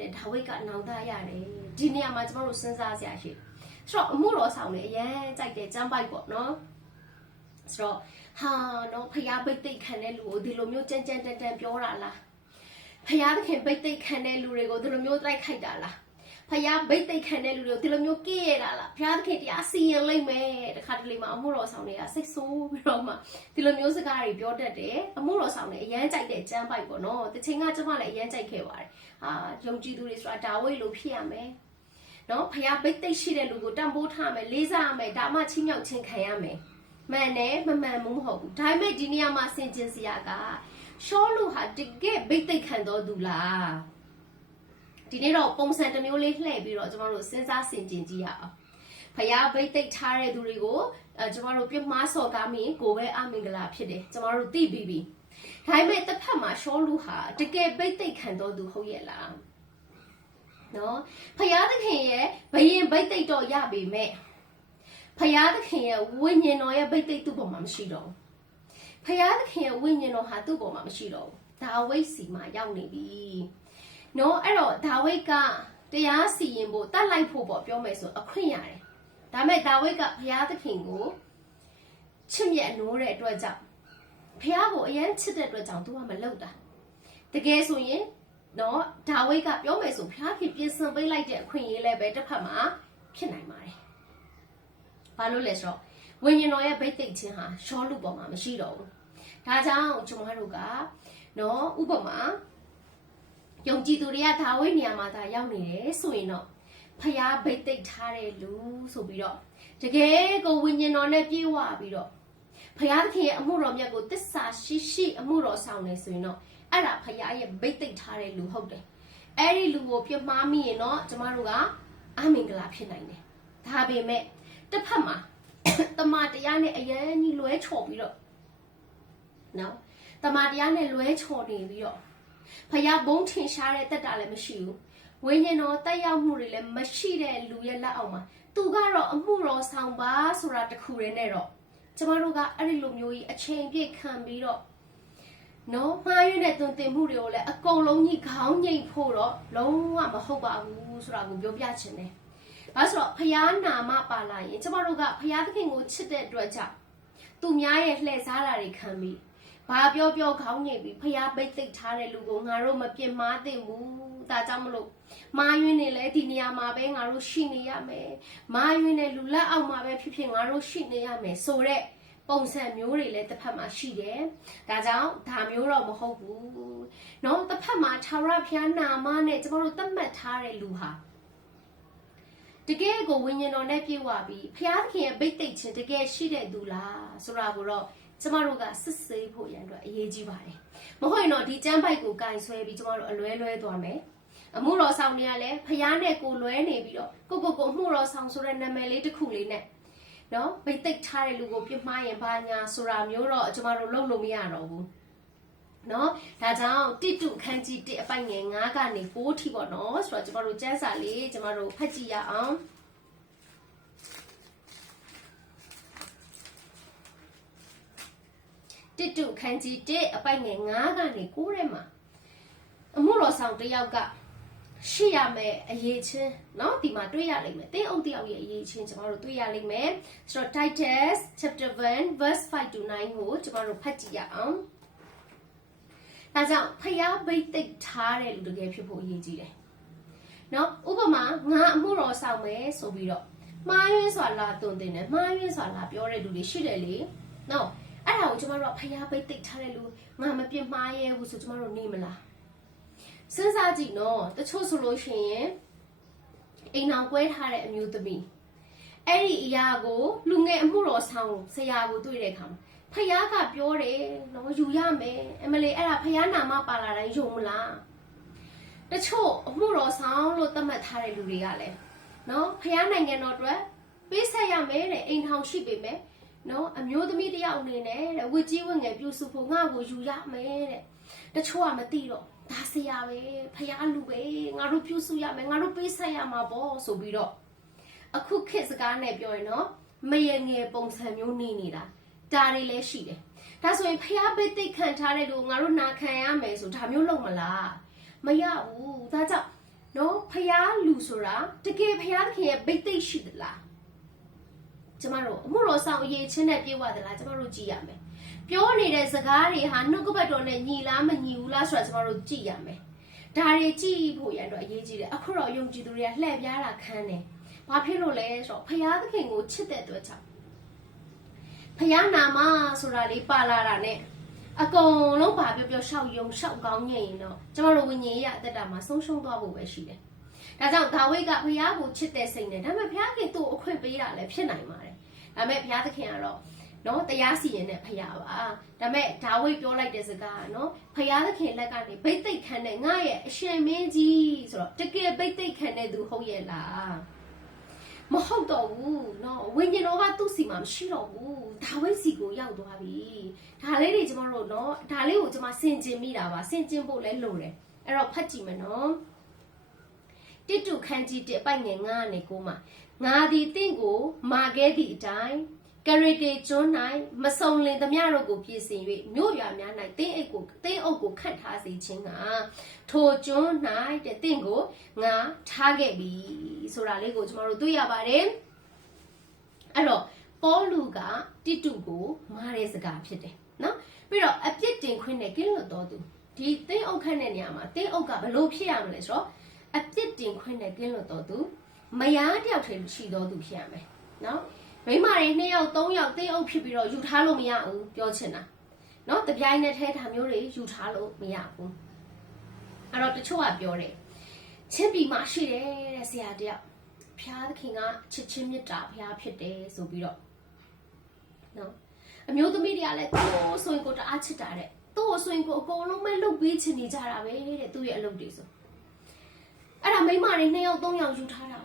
တဲ့ဒါဝိဒ်ကနောင်တရတယ်ဒီနေရာမှာကျမတို့စဉ်းစားစရာရှိဆိုတော့အမှုတော်ဆောင်လေအရင်ကြိုက်တယ်ကျမ်းပိုက်ပေါ့နော်ဆိုတော့ဟာနော်ဖယားဗိသိက်ခံတဲ့လူကိုဒီလိုမျိုးကြမ်းတမ်းပြောတာလားဖယားသခင်ဗိသိက်ခံတဲ့လူတွေကိုဒီလိုမျိုးတိုက်ခိုက်တာလားဖ ဖယားဘိတ်သိက်ခံတဲ့လူတွေကိုဒီလိုမျိုးကြည့်ရတာလားဖယားသခင်တရားစီရင်လိုက်မယ်တခါတလေမှာအမှုတော်ဆောင်တွေကစိတ်ဆိုးပြီးတော့မှဒီလိုမျိုးစကားတွေပြောတတ်တယ်အမှုတော်ဆောင်တွေအရန်ကြိုက်တဲ့ကျမ်းပိုက်ပေါ့နော်တချိန်ကကျမလည်းအရန်ကြိုက်ခဲ့ပါတယ်ယုံကြည်သူတွေဆိုတာဒါဝိဒ်လိုဖြစ်ရမယ်နော်ဖယားဘိတ်သိက်ရှိတဲ့လူကိုတန်ဖိုးထားမယ်လေးစားရမယ်ဒါမှချင်းမြောက်ချင်းခံရမယ်မှန်တယ်မမှန်ဘူးမဟုတ်ဘူးဒါပေမဲ့ဒီနေရာမှာဆင်ခြင်စရာကရှောလူဟာတကယ်ဘိတ်သိက်ခံတော်သူလားဒီနေ့တော့ပုံစံတစ်မျိုးလေးလှည့်ပြီးတော့ကျမတို့စဉ်းစားဆင်ခြင်ကြည့်ရအောင်ဖယားဘိတ်သိက်ထားတဲ့သူတွေကိုကျမတို့ပြမစော်ကားမိကိုပဲအမင်္ဂလာဖြစ်တယ်ကျမတို့သိပြီးပြီဒါပေမဲ့တစ်ဖက်မှာရှောလူဟာတကယ်ဘိတ်သိက်ခံတော်သူဟုတ်ရဲ့လားနော်ဖယားသခင်ရဲ့ဘယင်ဘိတ်သိက်တော့ရပေမဲ့ဖယားသခင်ရဲ့ဝိညာဉ်တော်ရဲ့ဘိတ်သိက်သူ့ပေါ်မှာမရှိတော့ဖယားသခင်ရဲ့ဝိညာဉ်တော်ဟာသူ့ပေါ်မှာမရှိတော့ဒါဝိဒ်စီမှာရောက်နေပြီနော်အဲ့တော့ဒါဝိဒ်ကတရားစီရင်ဖို့တတ်လိုက်ဖို့ပေါ့ပြောမယ်ဆိုအခွင့်ရတယ်ဒါပေမဲ့ဒါဝိဒ်ကဘုရားသခင်ကိုချစ်မြတ်နိုးတဲ့အတွက်ကြောင့်ဘုရားကိုအရင်ချစ်တဲ့အတွက်ကြောင့်သူကမလုပ်တာတကယ်ဆိုရင်နော်ဒါဝိဒ်ကပြောမယ်ဆိုဘုရားခင်ပြင်ဆင်ပေးလိုက်တဲ့အခွင့်အရေးလည်းပဲတစ်ဖက်မှာဖြစ်နိုင်ပါတယ်ဘာလို့လဲဆိုတော့ဝိညာဉ်တော်ရဲ့ဗိတ်သိက်ခြင်းဟာရှောလူပေါ်မှာမရှိတော့ဘူးဒါကြောင့်ကျွန်တော်တို့ကနော်ဥပမာယုံကြည်သူတွေကဒါဝိဒ်နေရာမှာဒါရောက်နေတယ်ဆိုရင်တော့ဖယားဘိတ်သိက်ထားတဲ့လူဆိုပြီးတော့တကယ်ကိုဝိညာဉ်တော်နဲ့ပြေဝပြီးတော့ဖယားသခင်ရဲ့အမှုတော်မြတ်ကိုတစ္ဆာရှိရှိအမှုတော်ဆောင်နေဆိုရင်တော့အဲ့ဒါဖယားရဲ့ဘိတ်သိက်ထားတဲ့လူဟုတ်တယ်အဲ့ဒီလူကိုပြမှားမိရင်တော့ကျမတို့ကအမင်္ဂလာဖြစ်နိုင်တယ်ဒါပေမဲ့တစ်ဖက်မှာတမန်တရားနဲ့အရင်ကြီးလွဲချော်ပြီးတော့နော်တမန်တရားနဲ့လွဲချော်နေပြီးတော့ဖယားဘုံထင်ရှားတဲ့တက်တာလည်းမရှိဘူးဝိညာဉ်တော်တက်ရောက်မှုတွေလည်းမရှိတဲ့လူရဲ့လက်အောက်မှာသူကတော့အမှုတော်ဆောင်ပါဆိုတာတခုတည်းနဲ့တော့ကျမတို့ကအဲ့ဒီလိုမျိုးကြီးအချိန်ပြည့်ခံပြီးတော့နော်မှားရတဲ့သွန်သင်မှုတွေကိုလည်းအကုန်လုံးကြီးခေါင်းငိတ်ဖို့တော့လုံးဝမဟုတ်ပါဘူးဆိုတာကိုပြောပြချင်တယ်။ဒါဆိုတော့ဖယားနာမပါလာရင်ကျမတို့ကဖယားသခင်ကိုချစ်တဲ့အတွက်ကြောင့်သူများရဲ့လှည့်စားတာတွေခံပြီးဘာပြောပြောခေါင်းငိတ်ပြီးဖယားပိတ်သိပ်ထားတဲ့လူကိုငါတို့မပြစ်မှားသင့်ဘူး။ဒါကြောင့်မလို့မာယွင်းနေလဲဒီနေရာမှာပဲငါတို့ရှိနေရမယ်။မာယွင်းတဲ့လူလက်အောက်မှာပဲဖြစ်ဖြစ်ငါတို့ရှိနေရမယ်ဆိုတဲ့ပုံစံမျိုးတွေလည်းတစ်ဖက်မှာရှိတယ်။ဒါကြောင့်ဒါမျိုးတော့မဟုတ်ဘူး။နော်တစ်ဖက်မှာထာဝရဘုရားနာမနဲ့ကျမတို့သတ်မှတ်ထားတဲ့လူဟာတကယ်ကိုဝိညာဉ်တော်နဲ့ပြည့်ဝပြီးဘုရားသခင်ရဲ့ဗိတ်သိက်ခြင်းတကယ်ရှိတဲ့သူလားဆိုတာကိုတော့ကျမတို့ကစစ်ဆေးဖို့ရန်အတွက်အရေးကြီးပါတယ်။မဟုတ်ရင်တော့ဒီကျမ်းပိုက်ကိုကင်ဆွဲပြီးကျမတို့အလွဲသွားမယ်။အမှုတော်ဆောင်တွေကလည်းဘုရားနဲ့ကိုလွဲနေပြီးတော့ကိုအမှုတော်ဆောင်ဆိုတဲ့နာမည်လေးတစ်ခုလေးနဲ့နော်ဗိတ်သိက်ထားတဲ့လူကိုပြမှားရင်ဘာညာဆိုတာမျိုးတော့ကျမတို့လုပ်လို့မရတော့ဘူးနော်ဒါကြောင့်တိတုခန်းကြီး1အပိုင်ငယ်9ကနေ9ထိပေါ့နော်ဆိုတော့ကျမတို့ကျမ်းစာလေးကျမတို့ဖတ်ကြည့်ရအောင်တိတုခန်းကြီး1အပိုင်ငယ်9ကနေ9ထဲမှာအမှုတော်ဆောင်တစ်ယောက်ကရှိရမယ်အရေးချင်းเนาะဒီမှာတွေ့ရလိမ့်မယ်တင်းအုပ်တယောက်ရဲ့အရေးချင်းကျမတို့တွေ့ရလိမ့်မယ်ဆိုတော့ Titus chapter 1 verse 5 to 9ကိုကျမတို့ဖတ်ကြည့်ရအောင်ဒါကြောင့်ဖယားဗိတ်သိက်ထားတဲ့လူတကယ်ဖြစ်ဖို့အရေးကြီးတယ်เนาะဥပမာငါအမှုတော်ဆောင်မယ်ဆိုပြီးတော့မှားယွင်းစွာလာတွင်တင်တယ်မှားယွင်းစွာလာပြောတဲ့လူတွေရှိတယ်လေเนาะအဲ့ဒါကိုကျမတို့ကဖယားဗိတ်သိက်ထားတဲ့လူငါမပြစ်မှားရဲဘူးဆိုကျမတို့နေမလားစဉ်းစားကြည့်နော်တချို့ဆိုလို့ရှိရင်အိမ်အောင်ကွဲထားတဲ့အမျိုးသမီးအဲ့ဒီအရာကိုလူငယ်အမှုတော်ဆောင်ဆရာကိုတွေ့တဲ့အခါဖယားကပြောတယ်နော်ယူရမယ်အမလေးအဲ့ဒါဖယားနာမပါလာတိုင်းယုံမလားတချို့အမှုတော်ဆောင်လို့သတ်မှတ်ထားတဲ့လူတွေကလည်းနော်ဖယားနိုင်ငံတော်အတွက်ပေးဆက်ရမယ်တဲ့အိမ်ထောင်ရှိပေမဲ့နော်အမျိုးသမီးတယောက်အနေနဲ့တဲ့ဝတ်ကြီးဝတ်ငယ်ပြုစုဖို့ငါ့ကိုယူရမယ်တဲ့တချို့ကမသိတော့ဒါဆရာပဲဖယားလူပဲငါတို့ပြုစုရမယ်ငါတို့ပေးဆက်ရမှာပေါ့ဆိုပြီးတော့အခုခေတ်စကားနဲ့ပြောရင်နော်မယငယ်ပုံစံမျိုးနေနေတာဒါတွေလည်းရှိတယ်ဒါဆိုရင်ဖယားပိတ်သိက်ခံထားတဲ့လူငါတို့နာခံရမယ်ဆိုဒါမျိုးလုပ်မလားမရဘူးဒါကြောင့်နော်ဖယားလူဆိုတာတကယ်ဖယားသခင်ရဲ့ပိတ်သိက်ရှိသလားကျမတို့အမှုတော်ဆောင်အရေးချင်းနဲ့ပြေဝသလားကျမတို့ကြည့်ရမယ်ပြောနေတဲ့စကားတွေဟာနှုတ်ကပတ်တော်နဲ့ညီလားမညီဘူးလားဆိုတာကျမတို့ကြည့်ရမယ် ဒါတွေကြည့်ဖို့ရတော့အရေးကြီးတယ်အခုတော့ယုံကြည်သူတွေကလှည့်ပြားတာခံတယ်ဘာဖြစ်လို့လဲဆိုတော့ဖယားသခင်ကိုချစ်တဲ့အတွက်ကြောင့်ဖယားနာမဆိုတာလေးပါလာတာနဲ့အကုန်လုံးဘာပြောပြောရှောက်ယုံရှောက်ကောင်းညင်တော့ကျမတို့ဝိညာဉ်ရေးအသက်တာမှာဆုံးရှုံးသွားဖို့ပဲရှိတယ်ဒါကြောင့်ဒါဝိဒ်ကဖယားကိုချစ်တဲ့စိတ်နဲ့ဒါပေမဲ့ဖယားခင်သူ့အခွင့်ပေးတာလည်းဖြစ်နိုင်ပါတယ်ဒါပေမဲ့ဖယားသခင်ကတော့နော်တရားစီရင်တဲ့ဖယားပါဒါပေမဲ့ဒါဝိဒ်ပြောလိုက်တဲ့စကားနော်ဖယားသခင်လက်ကနေဗိတ်သိက်ခံတဲ့ငါရဲ့အရှင်မင်းကြီးဆိုတော့တကယ်ဗိတ်သိက်ခံတဲ့သူဟုတ်ရဲ့လားမဟုတ်တော့ဘူးနော်ဝိညာဉ်တော်ကသူ့စီမှာမရှိတော့ဘူးဒါဝိဒ်စီကိုရောက်သွားပြီဒါလေးတွေကျမတို့နော်ဒါလေးကိုကျမဆင်ကျင်မိတာပါဆင်ကျင်ဖို့လဲလိုတယ်အဲ့တော့ဖတ်ကြည့်မယ်နော်တိတုခန်းကြီး1ပိုက်ငယ်9နဲ့9မှာငါသည်တင့်ကိုမာခဲ့သည့်အတိုင်းကရတေကျွန်း၌မစုံလင်သမျှတို့ကိုပြည်စင်၍မြို့ရွာများ၌တင်းအုပ်ကိုခတ်ထားစေခြင်းကထိုကျွန်း၌တဲ့တင့်ကိုငါထားခဲ့ပြီဆိုတာလေးကိုကျမတို့တွေ့ရပါတယ်အဲ့တော့ပေါလုကတိတုကိုမားတဲ့စကားဖြစ်တယ်နော်ပြီးတော့အပြစ်တင်ခွင့်နဲ့ကင်းလွတ်တော်သူဒီတင်းအုပ်ခတ်တဲ့နေရာမှာတင်းအုပ်ကဘလို့ဖြစ်ရမလဲဆိုတော့အပြစ်တင်ခွင့်နဲ့ကင်းလွတ်တော်သူမယားတယောက်ထဲရှိတော်သူဖြစ်ရမယ်နော်မိမတွေ2ယောက်3ယောက်တင်းအုပ်ဖြစ်ပြီးတော့ယူထားလို့မရဘူးပြောချင်တာเนาะတပြိုင်နက်တည်းဒါမျိုးတွေယူထားလို့မရဘူးအဲ့တော့တချို့ကပြောတယ်ချင်းပြီမှာရှိတယ်တဲ့ဆရာတယောက်ဖျားသခင်ကချစ်ချင်းမြတ်တာဖျားဖြစ်တယ်ဆိုပြီးတော့เนาะအမျိုးသမီးတွေကလည်းသူ့ဆိုရင်ကိုတအားချစ်တာတဲ့သူ့ဆိုရင်ကိုအကုန်လုံးပဲလှုပ်ပေးချင်နေကြတာပဲတဲ့သူ့ရဲ့အလုပ်တွေဆိုအဲ့ဒါမိမတွေ2ယောက်3ယောက်ယူထားတာ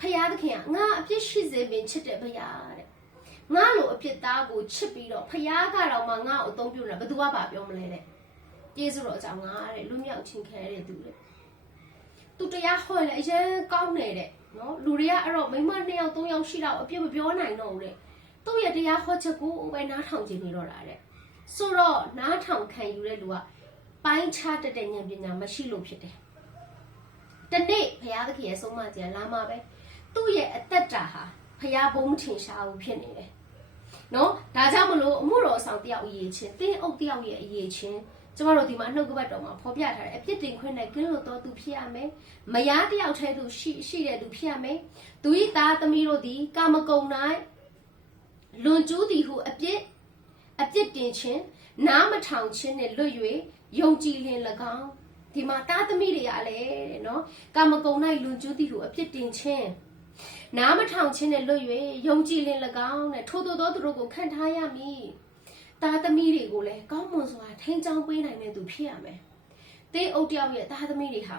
ဖယားသခင်ကငါအပြစ်ရှိစေပင်ချစ်တဲ့ဖယားတဲ့ငါလိုအပြစ်သားကိုချစ်ပြီးတော့ဖယားကတော့မှငါ့ကိုအသုံးပြုနေတာဘယ်သူကပါပြောမလဲတဲ့ကျေးဇူးတော်ကြောင့်ငါတဲ့လူမြောက်ချင်းခဲတဲ့သူတဲ့သူတရားဟောလဲအရင်ကောင်းနေတဲ့နော်လူတွေကအဲ့တော့မိမ2ယောက်3ယောက်ရှိတော့အပြစ်မပြောနိုင်တော့ဘူးတဲ့သူ့ရဲ့တရားဟောချက်ကိုပဲနားထောင်ကြည့်နေတော့တာတဲ့ဆိုတော့နားထောင်ခံယူတဲ့လူကပိုင်းခြားတတ်တဲ့ဉာဏ်ပညာမရှိလို့ဖြစ်တယ်တနေ့ဖယားသခင်ရဲ့ဆုံးမခြင်းလာမှာပဲသူ့ရဲ့အသက်တာဟာဖျားဘုံမထင်ရှားဘူးဖြစ်နေတယ်နော်ဒါကြောင့်မလို့အမှုတော်ဆောင်တယောက်အရေးချင်းတင်းအုပ်တယောက်ရဲ့အရေးချင်းကျမတို့ဒီမှာနှုတ်ကပတ်တော်မှာဖော်ပြထားတယ်အပြစ်တင်ခွင့်နဲ့ကင်းလွတ်တော်သူဖြစ်ရမယ်မယားတယောက်တည်းသူရှိတဲ့သူဖြစ်ရမယ်သူ၏သားသမီးတို့သည်ကာမဂုဏ်၌လွန်ကျူးသည်ဟုအပြစ်တင်ခြင်းနားမထောင်ခြင်းနဲ့လွတ်၍ယုံကြည်လင်၎င်းဒီမှာသားသမီးတွေကလည်းတဲ့နော်ကာမဂုဏ်၌လွန်ကျူးသည်ဟုအပြစ်တင်ခြင်းနားမထောင်ခြင်းနဲ့လွတ်၍ယုံကြည်လင်၎င်းနဲ့ထို့သောသူတို့ကိုခံထားရမည်သားသမီးတွေကိုလည်းကောင်းမွန်စွာထိန်းချောင်းပေးနိုင်တဲ့သူဖြစ်ရမယ်တင်းအုပ်တယောက်ရဲ့သားသမီးတွေဟာ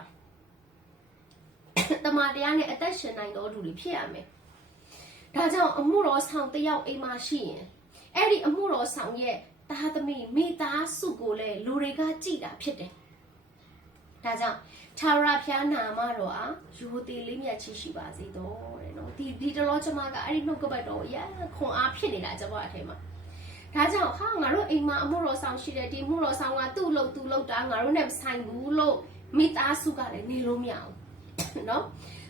တမန်တရားနဲ့အသက်ရှင်နိုင်တော်သူတွေဖြစ်ရမယ်ဒါကြောင့်အမှုတော်ဆောင်တယောက်အိမ်မှာရှိရင်အဲ့ဒီအမှုတော်ဆောင်ရဲ့သားသမီးမိသားစုကိုလည်းလူတွေကကြည်တာဖြစ်တယ်ဒါကြောင့်ထာဝရဘုရားနာမတော်အားယူသည်လေးမြတ်ချီရှိပါစေတော့တဲ့နော်ဒီတလောကျမကအဲ့ဒီနှုတ်ကပတ်တော်ရခွန်အားဖြစ်နေတာကျမအထဲမှာဒါကြောင့်ဟာငါတို့အိမ်မှာအမှုတော်ဆောင်ရှိတယ်ဒီမှုတော်ဆောင်ကသူ့လို့တာငါတို့နဲ့မဆိုင်ဘူးလို့မိသားစုကလည်းနေလို့မရဘူးနော်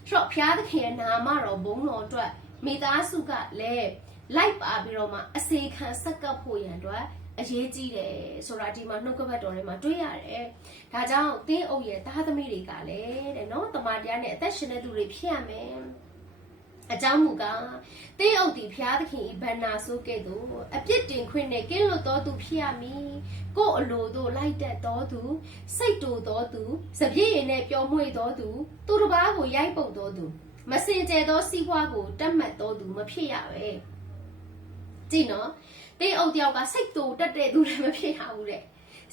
ဆိုတော့ဘုရားသခင်ရဲ့နာမတော်ဘုန်းတော်အတွက်မိသားစုကလည်းလိုက်ပါပြီးတော့မှအစေခံဆက်ကပ်ဖို့ရန်အတွက်အရေးကြီးတယ်ဆိုတာဒီမှာနှုတ်ကပတ်တော်ထဲမှာတွေ့ရတယ်။ဒါကြောင့်တင်းအုပ်ရဲ့သားသမီးတွေကလည်းတဲ့နော်တမန်တရားနဲ့အသက်ရှင်တဲ့သူတွေဖြစ်ရမယ်။အကြောင်းမူကားတင်းအုပ်ဒီဘုရားသခင်ဤဗန္နာဆိုကဲ့သို့အပြစ်တင်ခွင့်နဲ့ကင်းလွတ်တော်သူဖြစ်ရမည်။ကိုယ်အလိုသို့လိုက်တတ်တော်သူစိတ်တူတော်သူစပြည့်ရည်နဲ့ပျော်မွေ့တော်သူသူတစ်ပါးကိုရိုက်ပုတ်တော်သူမစင်ကြဲသောစီးပွားကိုတတ်မှတ်တော်သူမဖြစ်ရပဲ။ကြည့်နော်တင်းအုပ်တယောက်ကစိတ်တူတက်တဲ့သူလည်းမဖြစ်ရဘူးတဲ့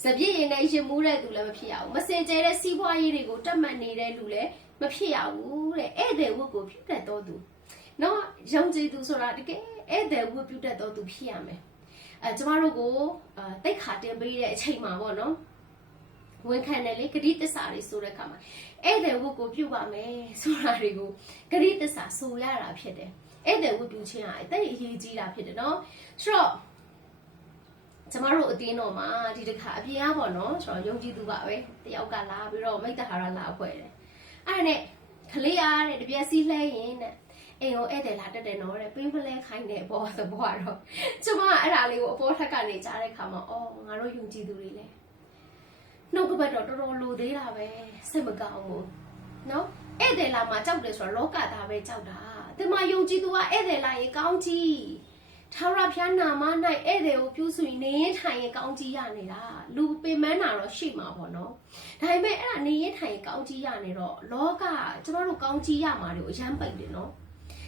စပြည့်ရည်နဲ့ရင်မူးတဲ့သူလည်းမဖြစ်ရဘူးမစင်ကြဲတဲ့စီးပွားရေးတွေကိုတတ်မှတ်နေတဲ့လူလည်းမဖြစ်ရဘူးတဲ့ဧည့်သည်ဝတ်ကိုပြုတတ်တော်သူနော်ယုံကြည်သူဆိုတာတကယ်ဧည့်သည်ဝတ်ပြုတတ်တော်သူဖြစ်ရမယ်ကျမတို့ကိုတိတ်ခါတင်ပေးတဲ့အချိန်မှာပေါ့နော်ဝန်ခံတယ်လေဂတိတစ္ဆာတွေဆိုတဲ့အခါမှာဧည့်သည်ဝတ်ကိုပြုပါမယ်ဆိုတာတွေကိုဂတိတစ္ဆာဆိုရတာဖြစ်တယ်ဧည့်သည်ဝတ်ပြုခြင်းဟာအသက်အရေးကြီးတာဖြစ်တယ်နော်ဆိုတော့ကျမတို့အတင်းတော်မှာဒီတစ်ခါအပြင်ကပေါ့နော်ဆိုတော့ယုံကြည်သူပါပဲတယောက်ကလာပြီးတော့မိတ္တဟာရလာအဖွဲ့တယ်အဲ့ဒါနဲ့ခလေးအားတဲ့တပြက်စီးလဲရင်တဲ့အိမ်ကိုဧည့်သည်လာတက်တယ်နော်တဲ့ပင်းဖလဲခိုင်းတယ်ပေါ့သဘောကတော့ကျမအဲ့ဒါလေးကိုအပေါ်ထက်ကနေကြားတဲ့ခါမှာအော်ငါတို့ယုံကြည်သူတွေလဲ နှုတ်ကပတ်တော်တော်တော်လိုသေးတာပဲစိတ်မကောင်းဘူးနော်ဧည့်သည်လာမှာကြောက်တယ်ဆိုတော့လောကသားပဲကြောက်တာဒီမှာယုံကြည်သူကဧည့်သည်လာရင်ကောင်းကြီးထာဝရဘုရားနာမ၌ဧည့်သည်ကိုပြုစုရင်နေရင်ထိုင်ရင်ကောင်းကြီးရနေတာလူပင်မန်းတာတော့ရှိမှာပေါ့နော်ဒါပေမဲ့အဲ့ဒါနေရင်ထိုင်ရင်ကောင်းကြီးရနေတော့လောကကျမတို့ကောင်းကြီးရမှာတွေကိုအရန်ပိတ်တယ်နော်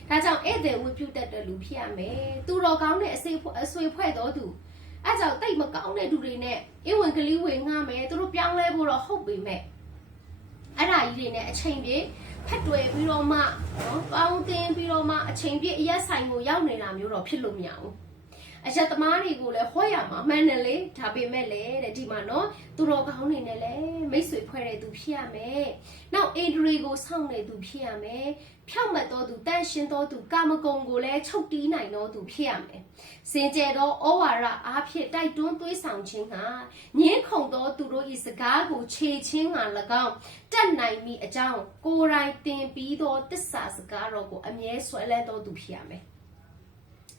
ဒါကြောင့်ဧည့်သည်ဝတ်ပြုတတ်တဲ့လူဖြစ်ရမယ်သူတော်ကောင်းတဲ့အဆွေဖွဲ့တော်သူအဲ့ကြောင့်တိတ်မကောင်းတဲ့သူတွေနဲ့အဝင်ကလေးဝင်ငှမယ်သူတို့ပြောင်းလဲဖို့တော့ဟုတ်ပေမဲ့အဲ့ဒါကြီးတွေနဲ့အချိန်ပြည့်ဖက်တွယ်ပြီးတော့မှနော်ပေါင်းတင်ပြီးတော့မှအချိန်ပြည့်အရက်ဆိုင်ကိုရောက်နေတာမျိုးတော့ဖြစ်လို့မရဘူးအရက်သမားတွေကိုလည်းဟောရမှာမှန်တယ်လေဒါပေမဲ့လေတဲ့ဒီမှာနော်သူတော်ကောင်းနေနဲ့လေမိတ်ဆွေဖွဲ့တဲ့သူဖြစ်ရမယ်နောက်အိန္ဒြေကိုစောင့်နေသူဖြစ်ရမယ်ဖြောက်မှတ်တော်သူတန့်ရှင်းတော်သူကာမဂုဏ်ကိုလည်းချုပ်တီးနိုင်တော်သူဖြစ်ရမယ်စင်ကြယ်သောဩဝါဒအားဖြင့်တိုက်တွန်းသွေးဆောင်ခြင်းဟာငင်းခုန်သောသူတို့၏စကားကိုခြေချင်းက၎င်းတတ်နိုင်မိအကြောင်းကိုယ်တိုင်တင်ပြီးသောတစ္ဆာစကားတော်ကိုအမြဲဆွဲလန်းတော်သူဖြစ်ရမယ်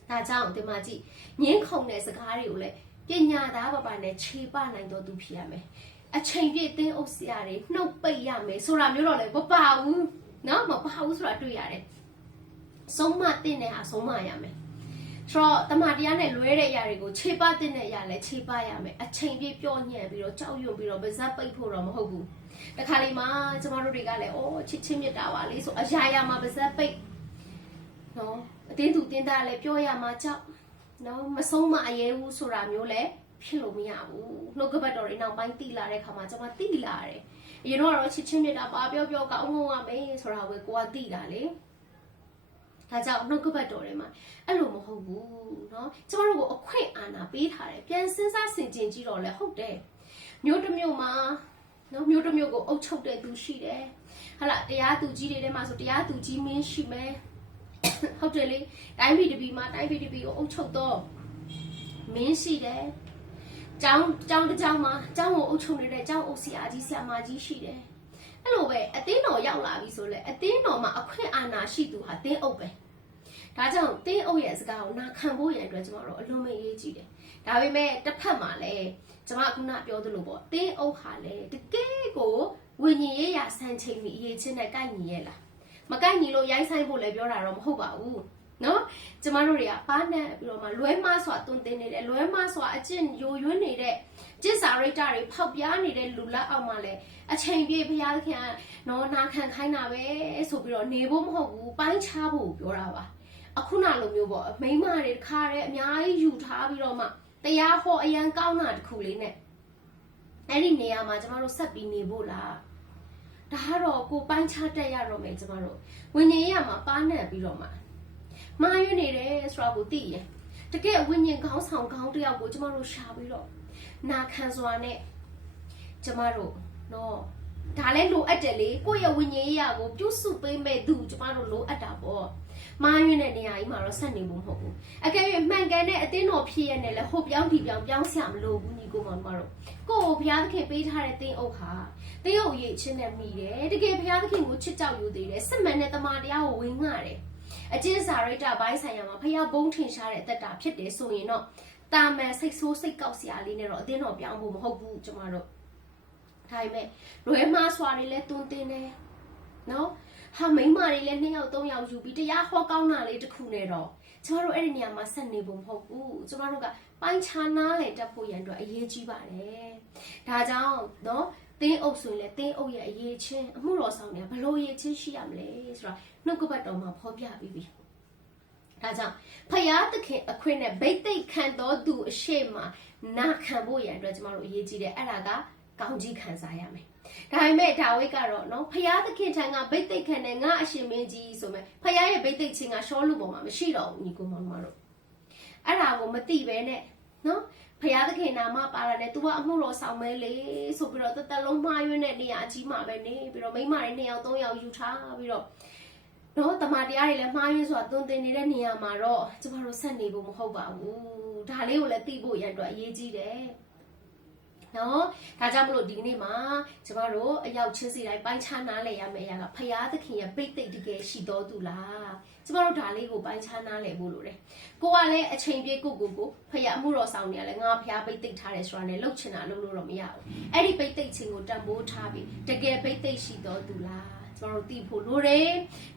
ဒါကြောင့်ဒီမှာကြည့်ငင်းခုန်တဲ့စကားတွေကိုလည်းပညာသားပါနဲ့ခြေပနိုင်တော်သူဖြစ်ရမယ်အချိန်ပြည့်သင်းအုပ်စရာတွေနှုတ်ပိတ်ရမယ်ဆိုတာမျိုးတော့လည်းမပါဘူးနော်မပါဘူးဆိုတာတွေ့ရတယ်ဆုံးမတင်တဲ့ဟာဆုံးမရမယ်ဆိုတော့တမန်တရားနဲ့လွဲတဲ့အရာတွေကိုခြေပတင်တဲ့အရာလည်းခြေပရမယ်အချိန်ပြည့်ပြော့ညံ့ပြီးတော့ကြောက်ရွံ့ပြီးတော့ဗဇက်ပိတ်ဖို့တော့မဟုတ်ဘူးတခါလေးမှာကျမတို့တွေကလည်းအော်ချစ်ချင်းမြတ်တာပါလေဆိုအရာရာမှာဗဇက်ပိတ်နော်အတင်းသူတင်းသားလည်းပြောရမှာကြောက်နော်မဆုံးမအရေးဘူးဆိုတာမျိုးလည်းဖြစ်လို့မရဘူးနှုတ်ကပတ်တော်တွေနောက်ပိုင်းတိလာတဲ့ခါမှာကျမတိလာတယ်အရင်တော့ချစ်ချင်းမြတ်တာပါပြောကောင်းကောင်းရမယ်ဆိုတာကိုကိုကတိတာလေဒါကြောင့်နှုတ်ကပတ်တော်တွေမှာအဲ့လိုမဟုတ်ဘူးเนาะကျမတို့ကိုအခွင့်အာဏာပေးထားတယ်ပြန်စဉ်းစားဆင်ခြင်ကြည့်တော့လဲဟုတ်တယ်မျိုးတစ်မျိုးမှာเนาะမျိုးတစ်မျိုးကိုအုပ်ချုပ်တဲ့သူရှိတယ်ဟာလာတရားသူကြီးတွေထဲမှာဆိုတရားသူကြီးမင်းရှိမယ်ဟုတ်တယ်လေတိုင်းပြည်တစ်ပြည်မှာတိုင်းပြည်တစ်ပြည်ကိုအုပ်ချုပ်တော့မင်းရှိတယ်ကျောင်းတစ်ကျောင်းမှာကျောင်းကိုအုပ်ချုပ်နေတဲ့ကျောင်းအုပ်ဆရာကြီးဆရာမကြီးရှိတယ်အဲ့လိုပဲအသင်းတော်ရောက်လာပြီဆိုလဲအသင်းတော်မှာအခွင့်အာဏာရှိသူဟာတင်းအုပ်ပဲဒါကြောင့်တင်းအုပ်ရဲ့စကားကိုနာခံဖို့ရန်အတွက်ကျမတို့အလွန်မအရေးကြီးတယ်ဒါပေမဲ့တစ်ဖက်မှာလဲကျမခုနပြောသလိုပေါ့တင်းအုပ်ဟာလဲတကယ်ကိုဝိညာဉ်ရေးရာဆန်ချိန်ပြီးအရေးချင်းနဲ့ကိုက်ညီရဲ့လားမကိုက်ညီလို့ရိုင်းဆိုင်ဖို့လဲပြောတာတော့မဟုတ်ပါဘူးနော်ကျမတို့တွေကပါနဲ့ပြီးတော့မှလွဲမစွာတွင်တင်နေတယ်လွဲမစွာအကျင့်ယိုယွင်းနေတဲ့ကျင့်စာရိတ္တတွေဖောက်ပြားနေတဲ့လူလက်အောက်မှာလဲအချိန်ပြည့်ဘုရားသခင်နော်နာခံခိုင်းတာပဲဆိုပြီးတော့နေဖို့မဟုတ်ဘူးပိုင်းခြားဖို့ပြောတာပါအခုနလိုမျိုးပေါ့မိန်းမတွေတခါတည်းအများကြီးယူထားပြီးတော့မှတရားဟောအရန်ကောင်းတာတခုလေးနဲ့အဲ့ဒီနေရာမှာကျမတို့ဆက်ပြီးနေဖို့လားဒါကတော့ကိုပိုင်းခြားတက်ရတော့မယ်ကျမတို့ဝိညာဉ်ရေးမှာပါနဲ့ပြီးတော့မှမာရွနေတယ်ဆိုတာကိုသိရင်တကယ်ဝိညာဉ်ခေါင်းဆောင်ခေါင်းတယောက်ကိုကျမတို့ရှာပြီးတော့နာခံစွာနဲ့ကျမတို့နော်ဒါလည်းလိုအပ်တယ်လေကိုယ့်ရဲ့ဝိညာဉ်ရေးကိုပြုစုပေးမဲ့သူကျမတို့လိုအပ်တာပေါ့မာရွတဲ့နေရာကြီးမှာတော့ဆက်နေဖို့မဟုတ်ဘူးအကယ်၍မှန်ကန်တဲ့အတင်းတော်ဖြစ်ရနဲ့လဲဟိုပြောင်းဒီပြောင်းဆရာမလို့ဘူးညီကိုမောင်တို့ကိုယ့်ကိုဘုရားသခင်ပေးထားတဲ့တင်းအုပ်ဟာတင်းအုပ်ရေးချင်းနဲ့မိတယ်တကယ်ဘုရားသခင်ကိုချစ်ကြောက်ယူသေးတယ်စစ်မှန်တဲ့တမန်တရားကိုဝင်ငှတယ်အကျဉ်းစာရိတ္တဘိုင်းဆိုင်ရာမှာဖျားဘုံထင်ရှားတဲ့အသက်တာဖြစ်တယ်ဆိုရင်တော့တာမန်စိတ်ဆိုးစိတ်ကောက်စရာလေးနဲ့တော့အတင်းတော်ပြောင်းဖို့မဟုတ်ဘူးကျမတို့ဒါပေမဲ့လွယ်မှားစွာတွေလည်းတွန်းတင်တယ်နော်ဟာမိန်းမတွေလည်း2ယောက်3ယောက်ယူပြီးတရားဟောကောင်းတာလေးတစ်ခုနဲ့တော့ကျမတို့အဲ့ဒီနေရာမှာဆက်နေဖို့မဟုတ်ဘူးကျမတို့ကပိုင်းခြားနားလေတက်ဖို့ရန်အတွက်အရေးကြီးပါတယ်ဒါကြောင့်နော်တင်းအုပ်ဆိုရင်လည်းတင်းအုပ်ရဲ့အရေးချင်းအမှုတော်ဆောင်တွေကဘလို့အရေးချင်းရှိရမလဲဆိုတော့နှုတ်ကပတ်တော်မှာဖော်ပြပြီးပြီဒါကြောင့်ဖယားသခင်အခွင့်နဲ့ဗိတ်သိက်ခံတော်သူအရှိမနာခံဖို့ရန်အတွက်ကျမတို့အရေးကြီးတယ်အဲ့ဒါကကောင်းကြီးခံစားရမယ်ဒါပေမဲ့ဒါဝိတ်ကတော့နော်ဖယားသခင်ထံကဗိတ်သိက်ခံတဲ့ငါအရှင်မင်းကြီးဆိုမဲ့ဖယားရဲ့ဗိတ်သိက်ခြင်းကရှောလူပေါ်မှာမရှိတော့ဘူးညီကိုမောင်တို့အဲ့ဒါကိုမသိပဲနဲ့နော်ဖယားသခင်နာမပါလာတယ် तू ကအမှုတော်ဆောင်မဲလေဆိုပြီးတော့တသက်လုံးမှားရွေးတဲ့နေရာအကြီးမှာပဲနေပြီးတော့မိန်းမတွေ2ယောက်3ယောက်ယူထားပြီးတော့နော်တမန်တရားတွေလည်းမှားရွေးစွာသွန်သင်နေတဲ့နေရာမှာတော့ကျမတို့ဆက်နေဖို့မဟုတ်ပါဘူးဒါလေးကိုလည်းသိဖို့ရန်အတွက်အရေးကြီးတယ် နော်ဒါကြောင့်မလို့ဒီကနေ့မှာကျမတို့အရောက်ချင်းစီတိုင်းပိုင်းခြားနားလည်ရမယ့်အရာကဖရာသခင်ရဲ့ပိတ်သိက်တကယ်ရှိတော်သူလားကျမတို့ဒါလေးကိုပိုင်းခြားနားလည်ဖို့လိုတယ်ကိုကလည်းအချိန်ပြည့်ကိုဖရာအမှုတော်ဆောင်နေရလဲငါဖရာပိတ်သိက်ထားတယ်ဆိုတာနဲ့လှုပ်ချင်တာလှုပ်လို့တော့မရဘူးအဲ့ဒီပိတ်သိက်ခြင်းကိုတန်ဖိုးထားပြီးတကယ်ပိတ်သိက်ရှိတော်သူလားကျမတို့သိဖို့လိုတယ်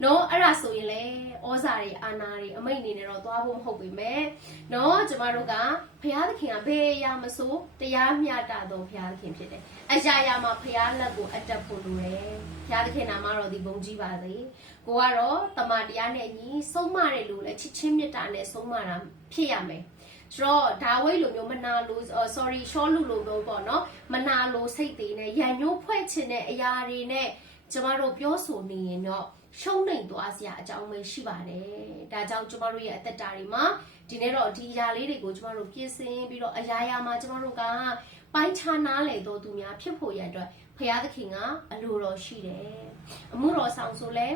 နော်အဲ့ဒါဆိုရင်လေဩဇာတွေအာဏာတွေအမိန့်နေနဲ့တော့သွားဖို့မဟုတ်ပေမဲ့နော်ကျမတို့ကဘုရားသခင်ကဘယ်အရာမဆိုတရားမျှတတော်ဘုရားသခင်ဖြစ်တယ်အရာရာမှာဘုရားလက်ကိုအတက်ဖို့လိုတယ်ဘုရားသခင်နာမတော်ဒီဘုံကြီးပါစေကိုကတော့တမန်တရားနဲ့ညီဆုံးမတယ်လို့လဲချစ်ချင်းမေတ္တာနဲ့ဆုံးမတာဖြစ်ရမယ်ဆိုတော့ဒါဝိတ်လိုမျိုးမနာလို့sorry ရှောလူလိုမျိုးပေါ့နော်မနာလို့စိတ်တွေနဲ့ရန်ညှိုးဖွဲ့ချင်တဲ့အရာတွေနဲ့ကျမတို့ပြောဆိုနေရင်တော့ရှုံးနိမ့်သွားစရာအကြောင်းပဲရှိပါတယ်။ဒါကြောင့်ကျမတို့ရဲ့အသက်တာတွေမှာဒီနေ့တော့ဒီအရာလေးတွေကိုကျမတို့ပြင်ဆင်ပြီးတော့အရာရာမှာကျမတို့ကပိုင်းခြားနားလည်တော်သူများဖြစ်ဖို့ရန်အတွက်ဖရာသခင်ကအလိုတော်ရှိတယ်။အမှုတော်ဆောင်ဆိုလဲ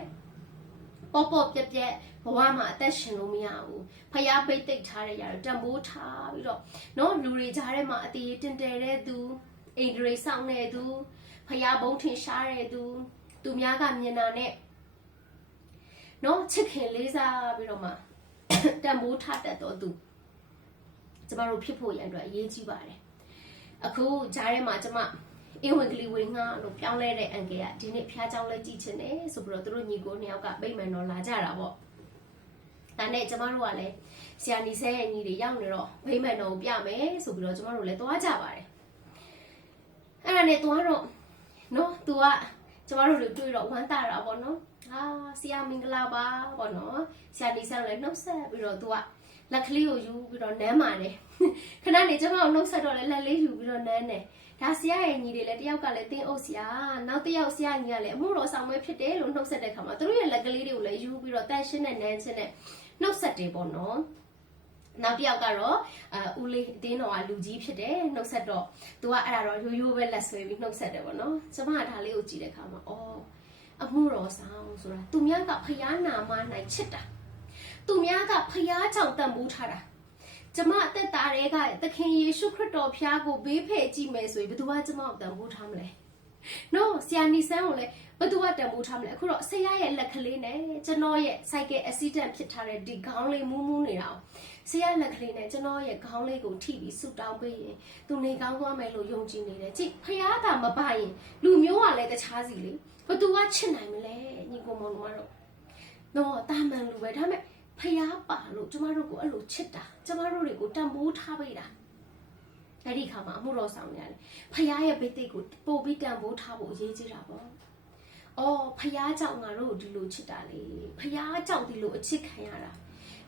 ပေါ့ပေါ့ပြက်ပြက်ဘဝမှာအသက်ရှင်လို့မရဘူး။ဖရာပိတ်သိက်ထားတဲ့ຢာတော့တန်ဖိုးထားပြီးတော့နော်လူတွေကြားထဲမှာအသေးတင်တယ်တဲ့သူအိန္ဒြေဆောင်တဲ့သူဖရာဘုံထင်ရှားတဲ့သူများကမြင်တာနဲ့နော်ချစ်ခင်လေးစားပြီးတော့မှတန်ဖိုးထားတတ်တော်သူကျမတို့ဖြစ်ဖို့ရန်အတွက်အရေးကြီးပါတယ်အခုဂျားထဲမှာကျမအင်ဝင်ကလေးဝေငှလို့ပြောင်းလဲတဲ့အန်ကယ်ကဒီနေ့ဖျားเจ้าလဲကြည့်ချင်တယ်ဆိုပြီးတော့သူတို့ညီကိုနှစ်ယောက်ကဗိမာန်တော်လာကြတာပေါ့ဒါနဲ့ကျမတို့ကလည်းဆရာနီဆဲရဲ့ညီတွေရောက်နေတော့ဗိမာန်တော်ကိုပြမယ်ဆိုပြီးတော့ကျမတို့လည်းသွားကြပါတယ်အဲ့ဒါနဲ့သွားတော့နော်သူကကျမတို့တွေ့တော့ဝမ်းသာတာပေါ့နော်ဆရာမင်္ဂလာပါပေါ့နော်ဆရာနီဆန်လည်းနှုတ်ဆက်ပြီးတော့သူကလက်ကလေးကိုယူပြီးတော့နမ်းပါတယ်ခဏနေကျမတို့နှုတ်ဆက်တော့လည်းလက်လေးယူပြီးတော့နမ်းတယ်ဒါဆရာရဲ့ညီတွေလည်းတယောက်ကလည်းတင်းအုပ်ဆရာနောက်တစ်ယောက်ဆရာညီကလည်းအမှုတော်ဆောင်ပွဲဖြစ်တယ်လို့နှုတ်ဆက်တဲ့ခါမှာသူတို့ရဲ့လက်ကလေးတွေကိုလည်းယူပြီးတော့တန်ရှင်းနဲ့နမ်းချင်းနဲ့နှုတ်ဆက်တယ်ပေါ့နော်နောက်တစ်ယောက်ကတော့ဦးလေးအတင်းတော်ကလူကြီးဖြစ်တယ်နှုတ်ဆက်တော့သူကအဲ့ဒါတော့ရိုးရိုးပဲလက်ဆွဲပြီးနှုတ်ဆက်တယ်ပေါ့နော်ကျမကဒါလေးကိုကြည့်တဲ့အခါမှာအမှုတော်ဆောင်ဆိုတာသူများကဖျားနာမနိုင်ချစ်တာသူများကဖျားကြောင့်တန်ဖိုးထားတာကျမအသက်တာတွေကသခင်ယေရှုခရစ်တော်ဖျားကိုဘေးဖယ်ကြည့်မယ်ဆိုရင်ဘယ်သူကကျမကိုတန်ဖိုးထားမလဲနော်ဆရာနီဆန်းကိုလည်းဘယ်သူကတန်ဖိုးထားမလဲအခုတော့ဆရာရဲ့လက်ကလေးနဲ့ကျွန်တော်ရဲ့ cycle accident ဖြစ်ထားတဲ့ဒီခေါင်းလေးမူးနေတာဆရာလက်ကလေးနဲ့ကျွန်တော်ရဲ့ခေါင်းလေးကိုထိပြီးဆူတောင်းပေးရင်သူနေကောင်းသွားမယ်လို့ယုံကြည်နေတယ်ကြည့်ဖျားတာမပါရင်လူမျိုးကလည်းတခြားစီလေဘယ်သူကချစ်နိုင်မလဲညီကိုမောင်တို့ကတော့နော်တာမန်လူပဲဒါပေမဲ့ဖျားပါလို့ကျမတို့ကိုအဲ့လိုချစ်တာကျမတို့တွေကိုတန်ဖိုးထားပေးတာအဲ့ဒီခါမှာအမှုတော်ဆောင်ရတယ်ဖျားရဲ့ဗိတ်သိက်ကိုပို့ပြီးတန်ဖိုးထားဖို့အရေးကြီးတာပေါ့ဖျားကြောင့်ငါတို့ဒီလိုချစ်တာလေဖျားကြောင့်ဒီလိုအချစ်ခံရတာ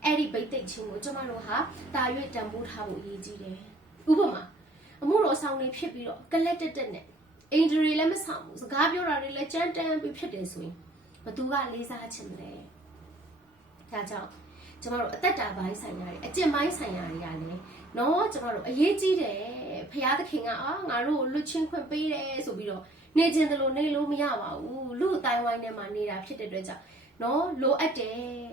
အဲ့ဒီဗိတ်သိက်ချင်းကိုကျမတို့ဟာတာရွေ့တန်ဖိုးထားဖို့အရေးကြီးတယ်ဥပမာအမှုတော်ဆောင်နေဖြစ်ပြီးတော့ကလက်တက်တက်နဲ့အင်ဂျီရီလည်းမဆောင်ဘူးစကားပြောတာတွေလည်းကြမ်းတမ်းပြီးဖြစ်တယ်ဆိုရင်ဘသူကလေးစားချင်မလဲဒါကြောင့်ကျမတို့အသက်တာပိုင်းဆိုင်ရာတွေအကျင့်ပိုင်းဆိုင်ရာတွေကလည်းနော်ကျမတို့အရေးကြီးတယ်ဖရာသခင်ကငါတို့လွတ်ချင်းခွင့်ပေးတယ်ဆိုပြီးတော့နေခြင်းတလို့နေလို့မရပါဘူးလူအတိုင်းဝိုင်းထဲမှာနေတာဖြစ်တဲ့အတွက်ကြောင့်နော်လိုအပ်တယ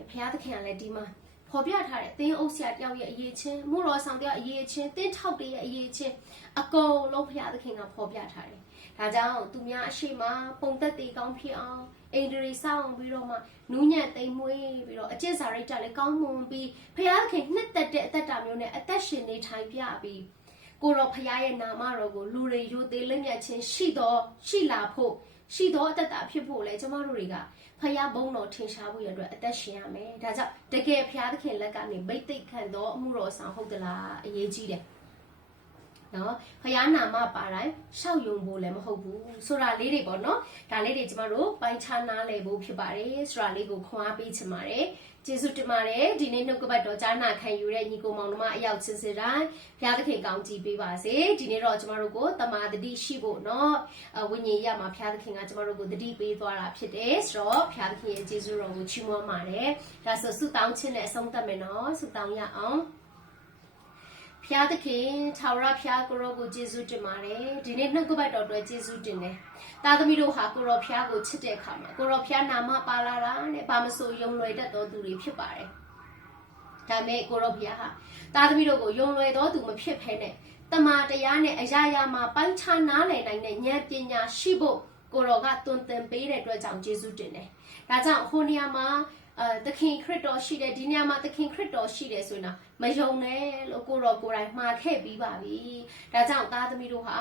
်ဖရာသခင်ကလည်းဒီမှာဖော်ပြထားတဲ့သင်းအုပ်ဆရာတယောက်ရဲ့အရေးချင်းမှုတော်ဆောင်တယောက်အရေးချင်းတင်းထောက်တွေရဲ့အရေးချင်းအကုန်လုံးဖရာသခင်ကဖော်ပြထားတယ်ဒါကြောင့်သူများအရှိမပုံသက်တေကောင်းဖြစ်အောင်အိန္ဒြေဆောင်ပြီးတော့မှနူးညံ့သိမ်မွေးပြီးတော့အကျင့်စာရိတ္တလည်းကောင်းမွန်ပြီးဖရာသခင်နှစ်သက်တဲ့အသက်တာမျိုးနဲ့အသက်ရှင်နေထိုင်ပြပြီးကိုတော်ဖရာရဲ့နာမတော်ကိုလူတွေယိုသေးလက်မြတ်ခြင်းရှိလာဖို့ရှိသောအသက်တာဖြစ်ဖို့လဲကျမတို့တွေကဖရာဘုံတော်ထင်ရှားဖို့ရအတွက်အသက်ရှင်ရမယ်ဒါကြောင့်တကယ်ဖရာသခင်လက်ကနေဗိတ်သိက်ခံသောအမှုတော်ဆောင်ဟုတ်သလားအရေးကြီးတယ်နော်ဖယားနာမပါတိုင်းရှောက်ယုံဖို့လည်းမဟုတ်ဘူးဆိုတာလေးတွေပေါ့နော်ဒါလေးတွေကျမတို့ပိုင်းခြားနားလည်ဖို့ဖြစ်ပါတယ်ဆိုတာလေးကိုခွန်အားပေးချင်ပါတယ်ကျေးဇူးတင်ပါတယ်ဒီနေ့နှုတ်ကပတ်တော်ကြားနာခံယူတဲ့ညီကိုမောင်တို့မအရောက်ချင်းစတိုင်းဘုရားသခင်ကောင်းချီးပေးပါစေဒီနေ့တော့ကျမတို့ကိုတမာတတိရှိဖို့နော်ဝိညာဉ်ရမှာဘုရားသခင်ကကျမတို့ကိုတတိပေးသွားတာဖြစ်တယ်ဆိုတော့ဘုရားသခင်ရဲ့ကျေးဇူးတော်ကိုချီးမွမ်းပါတယ်ဒါဆိုဆုတောင်းခြင်းနဲ့အဆုံးသတ်မယ်နော်ဆုတောင်းရအောင်ဖျားသခင်ထာဝရဖျားကိုရောကိုကျေးဇူးတင်ပါတယ်ဒီနေ့နှုတ်ကပတ်တော်အတွက်ကျေးဇူးတင်တယ်သားသမီးတို့ဟာကိုရောဖျားကိုချစ်တဲ့အခါမှာကိုရောဖျားနာမပါလာတာနဲ့ဘာမဆိုယုံလွယ်တတ်သောသူတွေဖြစ်ပါတယ်ဒါမဲ့ကိုရောဖျားဟာသားသမီးတို့ကိုယုံလွယ်သောသူမဖြစ်ဖဲနဲ့ တမာတရားနဲ့အရာရာမှာပိုင်းခြားနားလည်နိုင်တဲ့ဉာဏ်ပညာရှိဖို့ကိုရောကတွင်တင်ပေးတဲ့အတွက်ကြောင့်ယေရှုတင်တယ်ဒါကြောင့်ဟိုနေရာမှာသခင်ခရစ်တော်ရှိတယ်ဒီနေရာမှာသခင်ခရစ်တော်ရှိတယ်ဆိုရင်တော့မယုံနဲ့လို့ကိုရောကိုယ်တိုင်မှားခဲ့ပြီးပါပြီဒါကြောင့်သားသမီးတို့ဟာ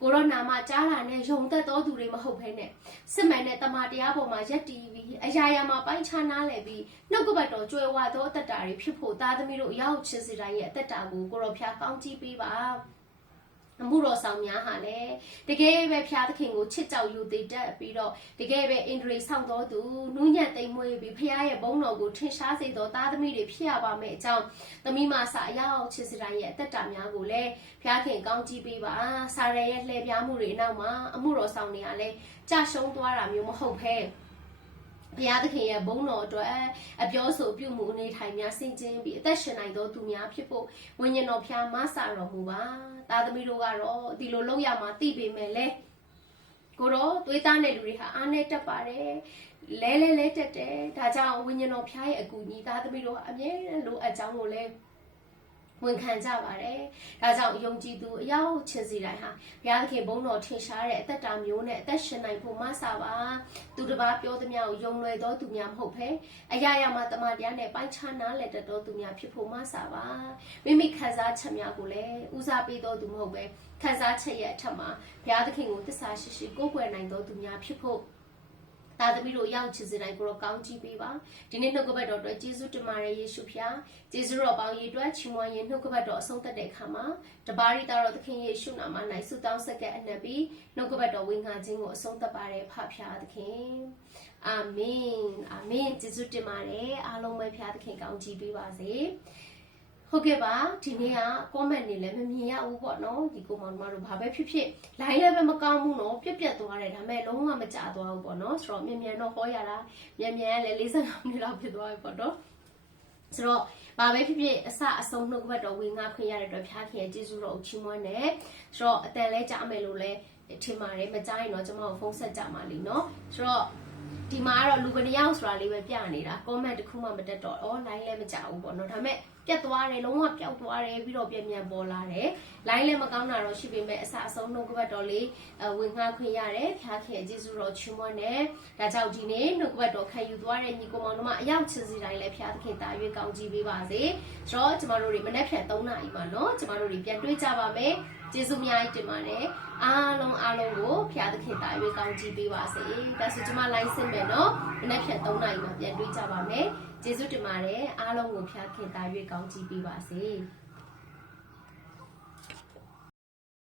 ကိုရောနာမကြားတာနဲ့ယုံသက်တော်သူတွေမဟုတ်ဘဲနဲ့စစ်မှန်တဲ့တမန်တရားပေါ်မှာယက်တည်ပြီးအရာရာမှာပိုင်းခြားနားလည်ပြီးနှုတ်ကပတ်တော်ကြွယ်ဝသောအသက်တာတွေဖြစ်ဖို့သားသမီးတို့ရောက်ချင်စီတိုင်းရဲ့အသက်တာကိုကိုရောဖျားကောင်းကြည့်ပေးပါအမှုတော်ဆောင်များဟာလည်းတကယ်ပဲဖျားသခင်ကိုချစ်ကြောက်ယူတည်တတ်ပြီးတော့တကယ်ပဲအင်္ဂရိဆောင်တော်သူနူးညံ့သိမ်မွေးပြီးဖျားရဲ့ဘုန်းတော်ကိုထင်ရှားစေသောသားသမီးတွေဖြစ်ရပါမယ်အကြောင်းသမီးမဆာအရောက်ချစ်စတိုင်းရဲ့အသက်တာများကိုလည်းဖျားခင်ကောင်းကြည့်ပေးပါစာရရဲ့လှည့်ပြားမှုတွေနောက်မှာအမှုတော်ဆောင်တွေကလည်းကြရှုံးသွားတာမျိုးမဟုတ်ဘဲဘုရားသခင်ရဲ့ဘုန်းတော်အတွက်အပြောဆိုပြုမှုအနေထိုင်များဆင်ခြင်ပြီးအသက်ရှင်နိုင်သောသူများဖြစ်ဖို့ဝိညာဉ်တော်ဖျားမဆာတော်မူပါသားသမီးတို့ကတော့ဒီလိုလောက်ရမှာသိပေမဲ့လေကိုတော့သွေးသားတဲ့လူတွေဟာအားနဲ့တက်ပါတယ်လဲတက်တယ်ဒါကြောင့်ဝိညာဉ်တော်ဖျားရဲ့အကူအညီသားသမီးတို့အမြဲလိုအပ်ကြောင်းကိုလည်းဝန်ခံကြပါတယ်။ဒါကြောင့်ယုံကြည်သူအရောက်ချင်စီတိုင်းဟာဘုရားသခင်ဘုန်းတော်ထင်ရှားတဲ့အသက်တာမျိုးနဲ့အသက်ရှင်နိုင်ဖို့မဆာပါ။သူတစ်ပါးပြောသမျှကိုယုံလွယ်သောသူများမဟုတ်ဘဲအရာရာမှာတမန်တရားနဲ့ပိုင်းခြားနားလည်တတ်သောသူများဖြစ်ဖို့မဆာပါ။မိမိခံစားချက်များကိုလည်းဦးစားပေးသောသူမဟုတ်ဘဲခံစားချက်ရဲ့အထက်မှာဘုရားသခင်ကိုသစ္စာရှိရှိကိုးကွယ်နိုင်သောသူများဖြစ်ဖို့သားသမီးတို့ရောက်ချစ်စတိုင်းကိုတော့ကောင်းကြည့်ပေးပါဒီနေ့နှုတ်ကပတ်တော်အတွက်ယေရှုတင်ပါတယ်ယေရှုဖျားယေရှုတော်ပေါင်းရေအတွက်ချီးမွမ်းရင်နှုတ်ကပတ်တော်အဆုံးသတ်တဲ့အခါမှာတပါးရီသားတော်သခင်ယေရှုနာမ၌ဆုတောင်းဆက်တဲ့အနက်ပြီးနှုတ်ကပတ်တော်ဝင်ငါခြင်းကိုအဆုံးသတ်ပါတယ်ဖဖျားသခင်အာမင်အာမင်ယေရှုတင်ပါတယ်အားလုံးပဲဖျားသခင်ကောင်းကြည့်ပေးပါစေဟုတ်ကဲ့ပါဒီနေ့က comment နေလည်းမမြင်ရဘူးပေါ့နော်ဒီကိုမောင်တို့ဘာပဲဖြစ်ဖြစ် line လည်းပဲမကောင်းဘူးနော်ပြက်သွားတယ်ဒါပေမဲ့လုံးဝမကြသွားဘူးပေါ့နော်ဆိုတော့မြန်တော့ဟောရတာမြန်လည်း45မိနစ်လောက်ဖြစ်သွားပြီပေါ့နော်ဆိုတော့ဘာပဲဖြစ်ဖြစ်အစအဆုံးနှုတ်ဘတ်တော်ဝင်ငါခွင့်ရတဲ့အတွက်ဖျားခင်ရဲ့ကျေးဇူးတော်ကိုချီးမွမ်းတယ်ဆိုတော့အတန်လဲကြားမယ်လို့လဲထင်ပါတယ်မကြားရင်တော့ကျွန်မကိုဖုန်းဆက်ကြပါလိမ့်နော်ဆိုတော့ဒီမှာကတော့လူကနေရောက်ဆိုတာလေးပဲပြနေတာ comment တစ်ခုမှမတက်တော့ line လည်းမကြဘူးပေါ့နော်ဒါပေမဲ့ပြတ်သွားတယ်လုံးဝပျောက်သွားတယ်ပြီးတော့ပြန်ပေါ်လာတယ် line လည်းမကောင်းတာတော့ရှိပေမဲ့အစအဆုံးနှုတ်ကပတ်တော်လေးဝင်ငှခွင့်ရတယ်ဖျားခင်ကျေးဇူးတော်ချီးမွမ်းတယ်ဒါကြောင့်ဒီနေ့နှုတ်ကပတ်တော်ခံယူသွားတဲ့ညီကိုမောင်တို့မအရောက်ချင်စီတိုင်းလည်းဖျားသခင်တာရွေးကောင်းကြည့်ပေးပါစေဆိုတော့ကျမတို့တွေမနေ့ဖြန်3နာရီမှာနော်ကျမတို့တွေပြန်တွေ့ကြပါမယ်ကျေးဇူးများကြီးတင်ပါတယ်အားလုံးကိုဖျားသခင်တာရွေးကောင်းကြည့်ပေးပါစေဒါဆိုကျမ line ဆင်းမယ်နော်မနေ့ဖြန်3နာရီမှာပြန်တွေ့ကြပါမယ်ကျေးဇူးတင်ပါတယ်အားလုံးကိုဖျားခင်တာရွေးကောင်းကြည့်ပေးပါစေ